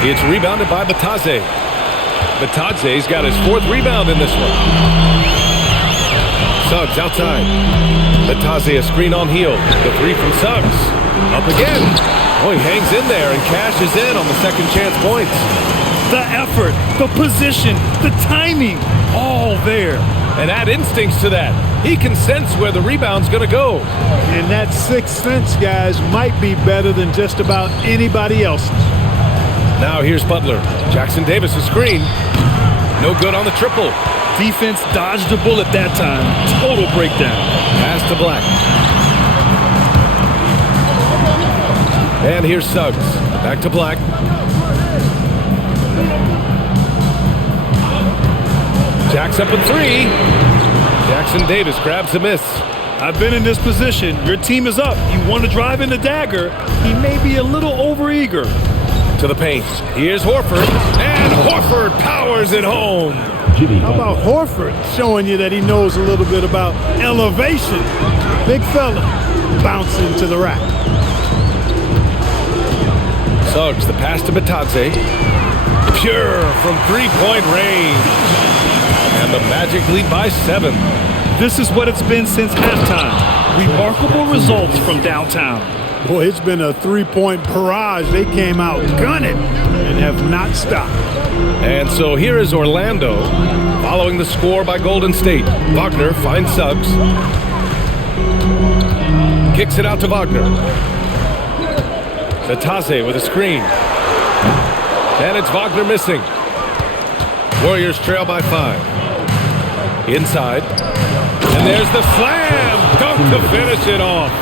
It's rebounded by Batadze. Batadze's got his 4th rebound in this one. Suggs outside. Batadze a screen on Hield. The 3 from Suggs. Up again. Oh, he hangs in there and cashes in on the second chance points. The effort, the position, the timing, all there. And add instincts to that. He can sense where the rebound's going to go. And that sixth sense, guys, might be better than just about anybody else's. Now here's Butler. Jackson Davis a screen. No good on the triple. Defense dodged a bullet that time. Total breakdown. Pass to Black. And here's Suggs. Back to Black. Jack's up a 3. Jackson Davis grabs a miss. I've been in this position. Your team is up. You want to drive in the dagger. He may be a little overeager. To the paint. Here's Horford. And Horford powers it home. How about Horford showing you that he knows a little bit about elevation? Big fella bouncing to the rack. Suggs, the pass to Batadze. Pure from 3-point range. And the Magic lead by 7. This is what it's been since halftime. Remarkable results from downtown. Boy, it's been a 3-point barrage. They came out gunning and have not stopped. And so here is Orlando following the score by Golden State. Wagner finds Suggs. Kicks it out to Wagner. Batadze with a screen. And it's Wagner missing. Warriors trail by 5. Inside. And there's the slam. Dunk to finish it off.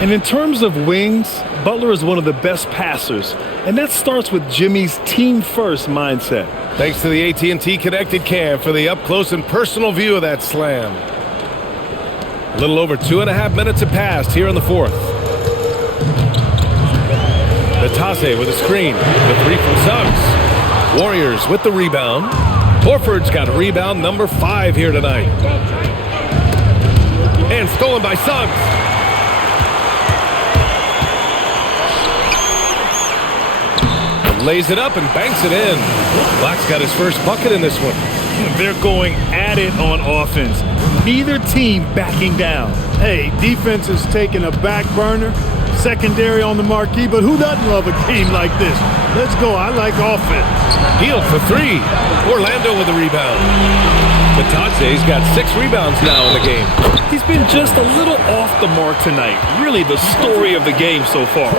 And in terms of wings, Butler is one of the best passers. And that starts with Jimmy's team-first mindset. Thanks to the AT&T Connected Cam for the up-close and personal view of that slam. A little over 2.5 minutes have passed here in the 4th. Batadze with a screen. The 3 from Suggs. Warriors with the rebound. Horford's got rebound number 5 here tonight. And stolen by Suggs. Lays it up and banks it in. Black's got his first bucket in this one. They're going at it on offense. Neither team backing down. Hey, defense is taking a back burner, secondary on the marquee, but who doesn't love a game like this? Let's go. I like offense. Hield for 3. Orlando with the rebound. Batadze's got 6 rebounds now in the game. He's been just a little off the mark tonight. Really the story of the game so far.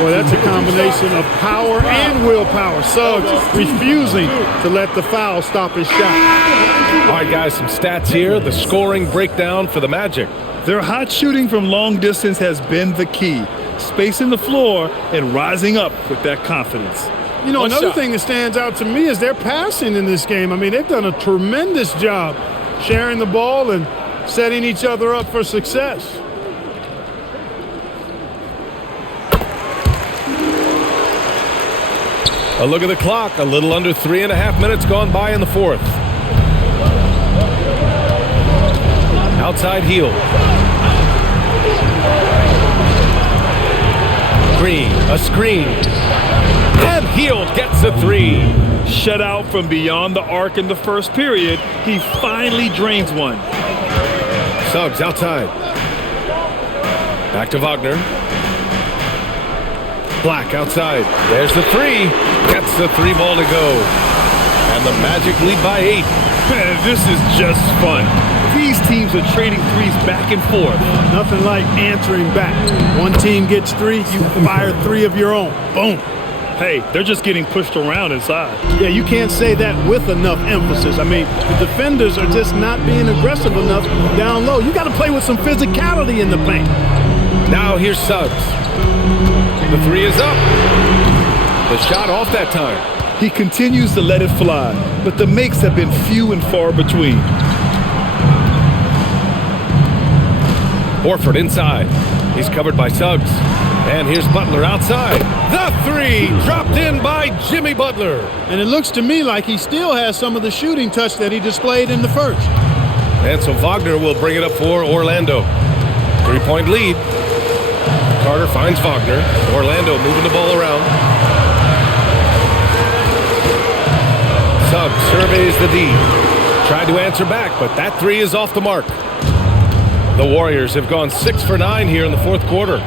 Boy, that's a combination of power and willpower. Suggs refusing to let the foul stop his shot. All right, guys, some stats here. The scoring breakdown for the Magic. Their hot shooting from long distance has been the key. Spacing the floor and rising up with that confidence. You know, another thing that stands out to me is their passing in this game. I mean, they've done a tremendous job sharing the ball and setting each other up for success. A look at the clock. A little under 3.5 minutes gone by in the 4th. Outside Hield. Green, a screen. And Hield gets a 3. Shut out from beyond the arc in the first period. He finally drains one. Suggs outside. Back to Wagner. Black outside. There's the 3. Gets the 3 ball to go. And the Magic lead by 8. This is just fun. These teams are trading threes back and forth. Nothing like answering back. One team gets 3, you fire 3 of your own. Boom. Hey, they're just getting pushed around inside. Yeah, you can't say that with enough emphasis. I mean, the defenders are just not being aggressive enough down low. You got to play with some physicality in the paint. Now here's Suggs. The three is up. The shot off that time. He continues to let it fly, but the makes have been few and far between. Horford inside. He's covered by Suggs. And here's Butler outside. The three dropped in by Jimmy Butler. And it looks to me like he still has some of the shooting touch that he displayed in the first. And so Wagner will bring it up for Orlando. 3-point lead. Carter finds Wagner. Orlando moving the ball around. Suggs surveys the D. Tried to answer back, but that three is off the mark. The Warriors have gone 6 for 9 here in the fourth quarter.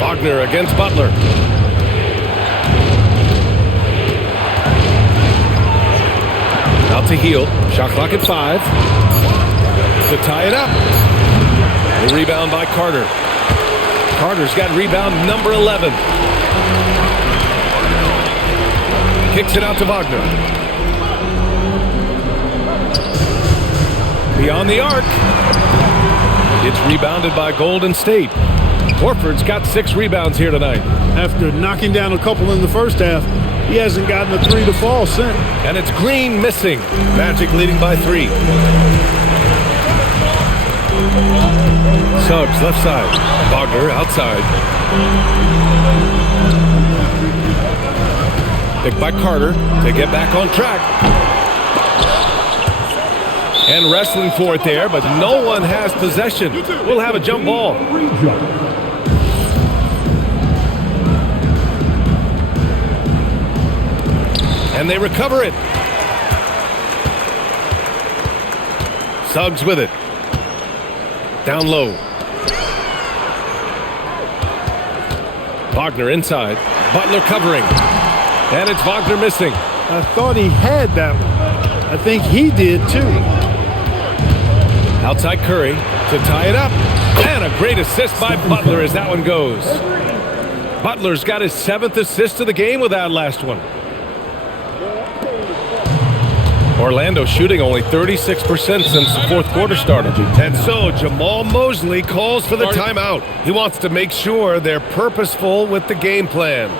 Wagner against Butler. Out to Hield. Shot clock at 5. To tie it up. The rebound by Carter. Carter's got rebound number 11. Kicks it out to Wagner. Beyond the arc. It's rebounded by Golden State. Horford's got 6 rebounds here tonight. After knocking down a couple in the first half, he hasn't gotten a 3 to fall since. And it's Green missing. Magic leading by 3. Suggs left side. Wagner outside. Picked by Carter to get back on track. And wrestling for it there, but no one has possession. We'll have a jump ball. And they recover it. Suggs with it. Down low. Wagner inside. Butler covering. And it's Wagner missing. I thought he had that one. I think he did too. Outside Curry to tie it up. And a great assist by Butler as that one goes. Butler's got his 7th assist of the game with that last one. Orlando shooting only 36% since the fourth quarter started. And so Jamal Mosley calls for the timeout. He wants to make sure they're purposeful with the game plan.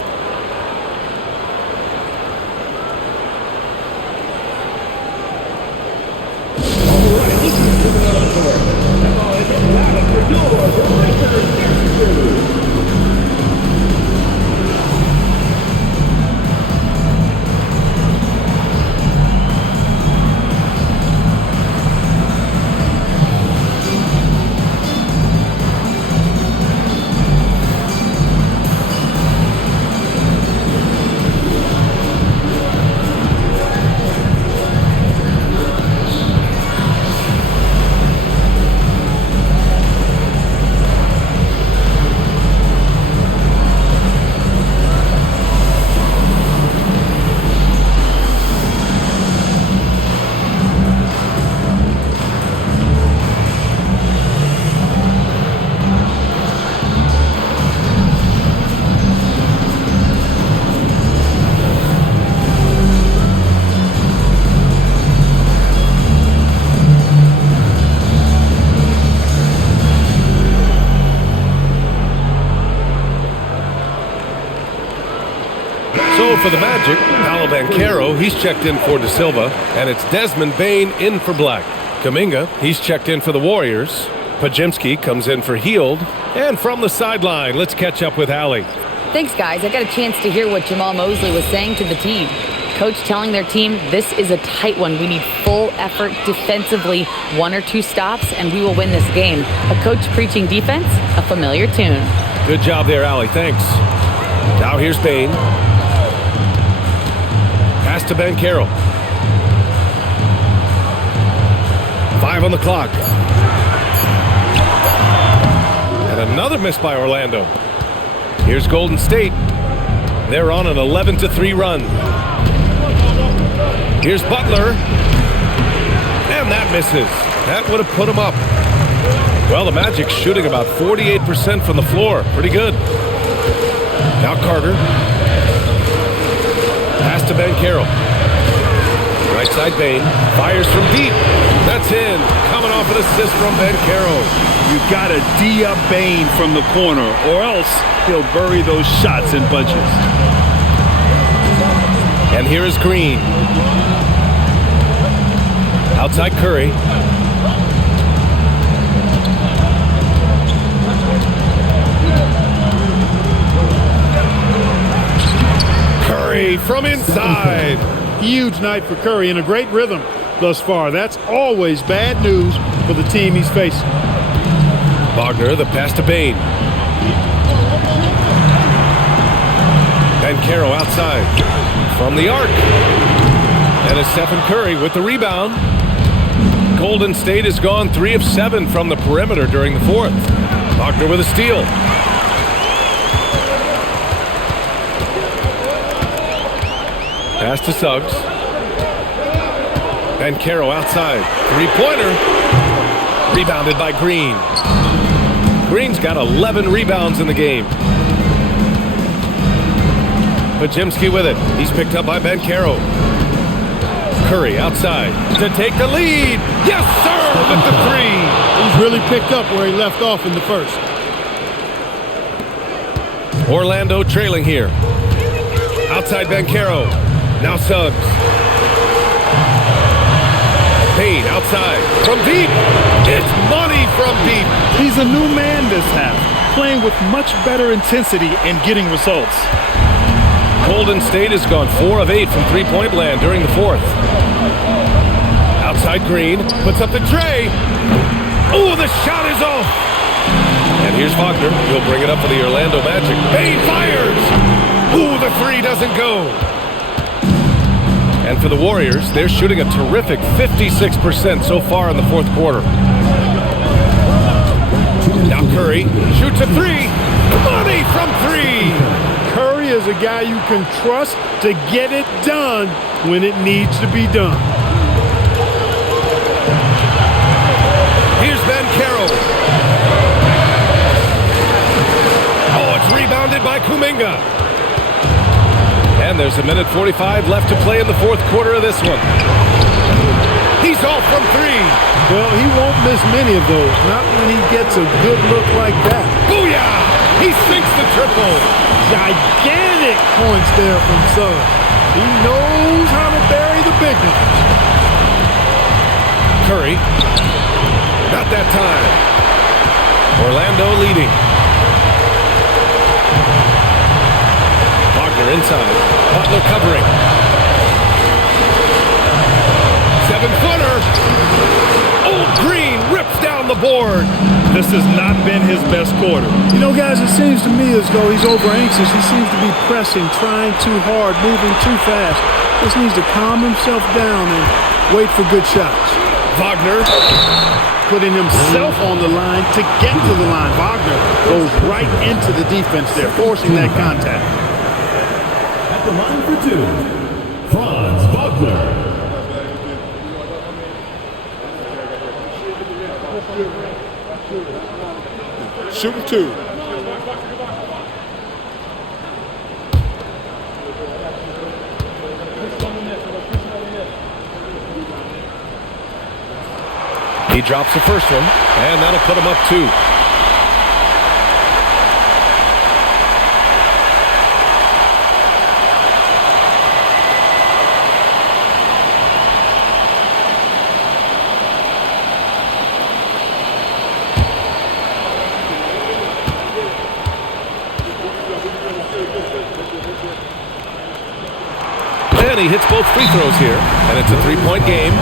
For the Magic, Paolo Banchero, he's checked in for De Silva, and it's Desmond Bane in for Black. Kuminga, he's checked in for the Warriors. Podziemski comes in for Hield. And from the sideline, let's catch up with Allie. Thanks, guys. I got a chance to hear what Jamal Mosley was saying to the team. Coach telling their team, this is a tight one. We need full effort defensively, 1 or 2 stops, and we will win this game. A coach preaching defense, a familiar tune. Good job there, Allie. Thanks. Now here's Bane. Pass to Banchero. 5 on the clock. And another miss by Orlando. Here's Golden State. They're on an 11-3 run. Here's Butler. And that misses. That would have put him up. Well, the Magic's shooting about 48% from the floor. Pretty good. Now Carter. Pass to Banchero. Right side Bane. Fires from deep. That's in. Coming off an assist from Banchero. You got to D up Bane from the corner, or else he'll bury those shots in bunches. And here is Green. Outside Curry. Curry from inside. Huge night for Curry and a great rhythm thus far. That's always bad news for the team he's facing. Wagner, the pass to Bane. Banchero outside. From the arc. And it's Stephen Curry with the rebound. Golden State has gone 3 of 7 from the perimeter during the fourth. Wagner with a steal. Pass to Suggs. Banchero outside. Three-pointer. Rebounded by Green. Green's got 11 rebounds in the game. Podziemski with it. He's picked up by Banchero. Curry outside to take the lead. Yes, sir, with the three. He's really picked up where he left off in the first. Orlando trailing here. Outside Banchero. Now Suggs. Payne outside. From deep. It's money from deep. He's a new man this half, playing with much better intensity and getting results. Golden State has gone 4 of 8 from three-point land during the fourth. Outside Green. Puts up the tray. Oh, the shot is off. And here's Wagner. He'll bring it up for the Orlando Magic. Payne fires. Ooh, the three doesn't go. And for the Warriors, they're shooting a terrific 56% so far in the fourth quarter. Now Curry shoots a three. Money from three. Curry is a guy you can trust to get it done when it needs to be done. Here's Banchero. Oh, it's rebounded by Kuminga. And there's a minute 45 left to play in the fourth quarter of this one. He's off from three. Well, he won't miss many of those, not when he gets a good look like that. Booyah! He sinks the triple. Gigantic points there from Suggs. He knows how to bury the big ones. Curry. Not that time. Orlando leading. Wagner inside. Butler covering. 7-footer. Oh, Green rips down the board. This has not been his best quarter. You know, guys, it seems to me as though he's over anxious. He seems to be pressing, trying too hard, moving too fast. Just needs to calm himself down and wait for good shots. Wagner putting himself on the line to get to the line. Wagner goes right into the defense there, forcing that contact. At the line for two, Franz Wagner. Shooting two. He drops the first one, and that'll put him up 2. And he hits both free throws here, and it's a 3-point game.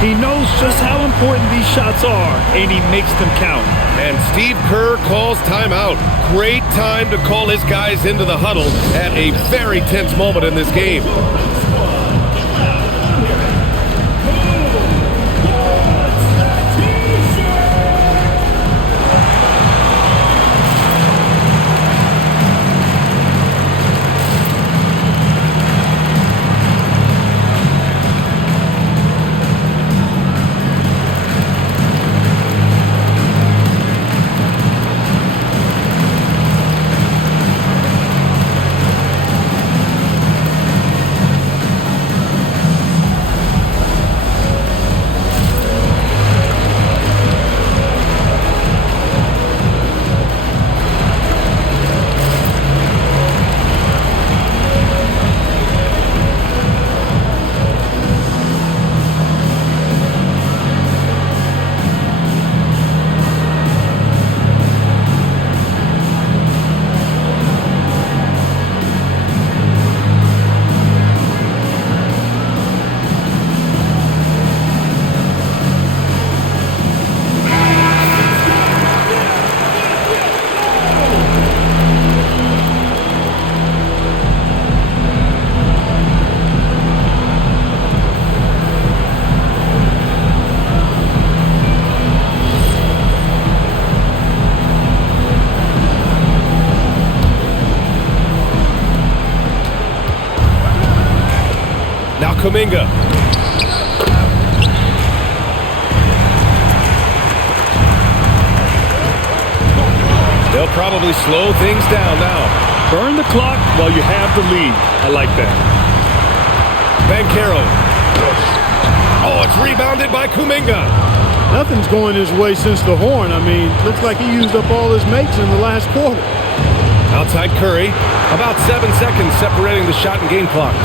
He knows just how important these shots are, and he makes them count. And Steve Kerr calls timeout. Great time to call his guys into the huddle at a very tense moment in this game. Kuminga. They'll probably slow things down now. Burn the clock while you have the lead. I like that. Banchero. Oh, it's rebounded by Kuminga. Nothing's going his way since the horn. I mean, looks like he used up all his mates in the last quarter. Outside Curry. About 7 seconds separating the shot and game clocks.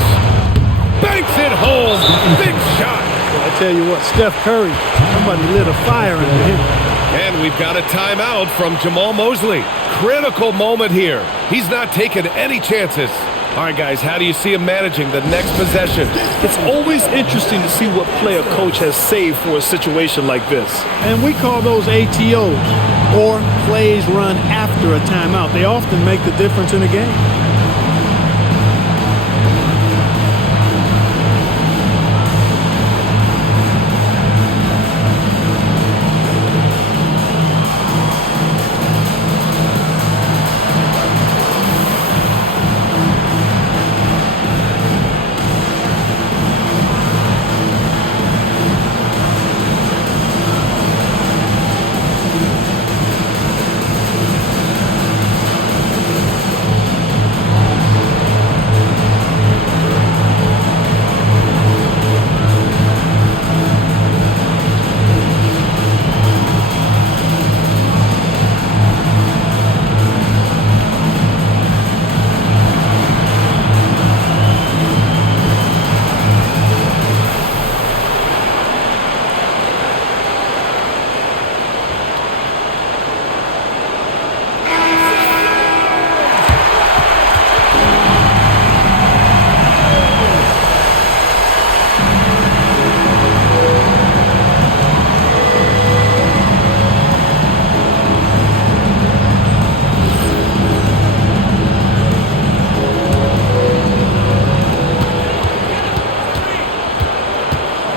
Banks it home. Big shot. I tell you what, Steph Curry, somebody lit a fire under him. And we've got a timeout from Jamal Mosley. Critical moment here. He's not taking any chances. All right, guys, how do you see him managing the next possession? It's always interesting to see what play a coach has saved for a situation like this. And we call those ATOs, or plays run after a timeout. They often make the difference in a game.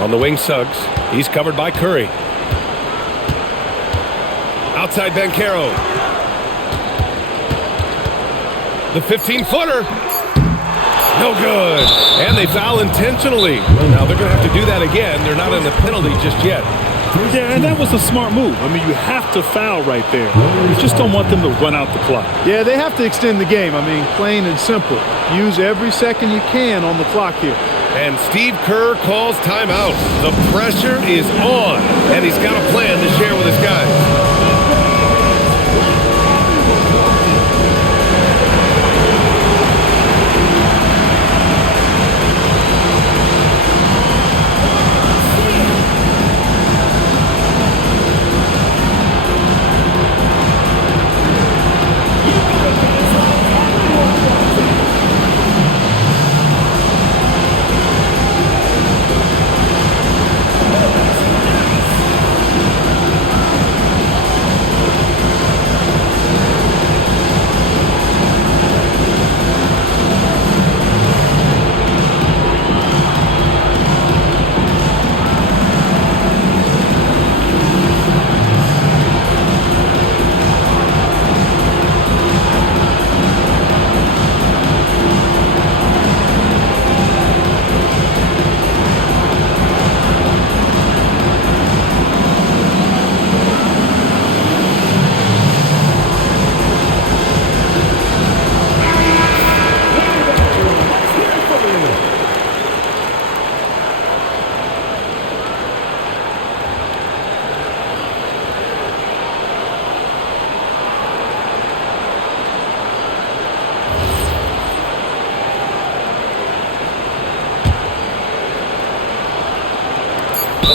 On the wing, Suggs. He's covered by Curry. Outside Banchero. The 15-footer. No good. And they foul intentionally. Now they're going to have to do that again. They're not in the penalty just yet. Yeah, and that was a smart move. I mean, you have to foul right there. You just don't want them to run out the clock. Yeah, they have to extend the game. I mean, plain and simple. Use every second you can on the clock here. And Steve Kerr calls timeout. The pressure is on, and he's got a plan to share with his guys.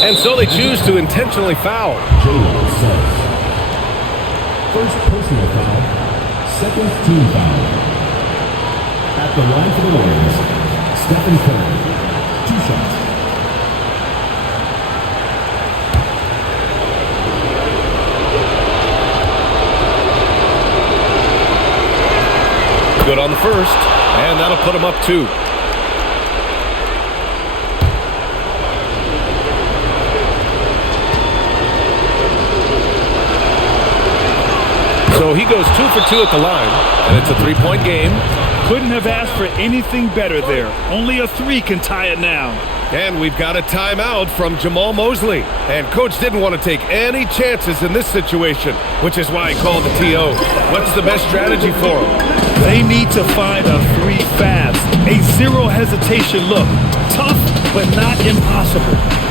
And so they choose to intentionally foul. Jalen Suggs. First personal foul, second team foul. At the line for the Warriors, Stephen Curry. 2 shots. Good on the first, and that'll put him up 2. So he goes 2 for 2 at the line, and it's a 3-point game. Couldn't have asked for anything better there. Only a 3 can tie it now. And we've got a timeout from Jamal Mosley. And Coach didn't want to take any chances in this situation, which is why he called the TO. What's the best strategy for him? They need to find a 3 fast, a zero hesitation look. Tough, but not impossible.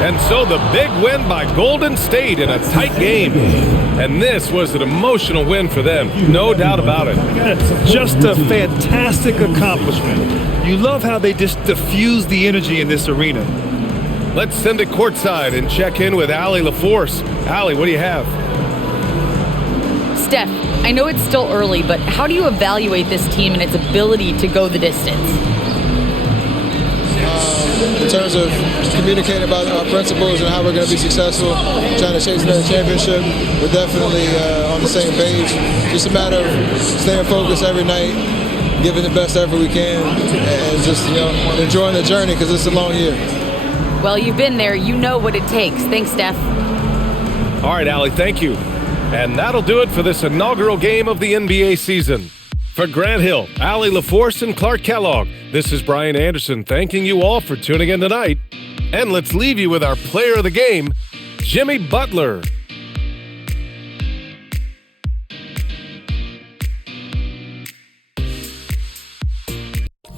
And so the big win by Golden State in a tight game. And this was an emotional win for them, no doubt about it. Just a fantastic accomplishment. You love how they just diffuse the energy in this arena. Let's send it courtside and check in with Allie LaForce. Allie, what do you have? Steph, I know it's still early, but how do you evaluate this team and its ability to go the distance? In terms of communicating about our principles and how we're going to be successful, trying to chase another championship, we're definitely on the same page. Just a matter of staying focused every night, giving the best effort we can, and just enjoying the journey because it's a long year. Well, you've been there. You know what it takes. Thanks, Steph. All right, Allie, thank you. And that'll do it for this inaugural game of the NBA season. For Grant Hill, Allie LaForce, and Clark Kellogg, this is Brian Anderson thanking you all for tuning in tonight. And let's leave you with our player of the game, Jimmy Butler.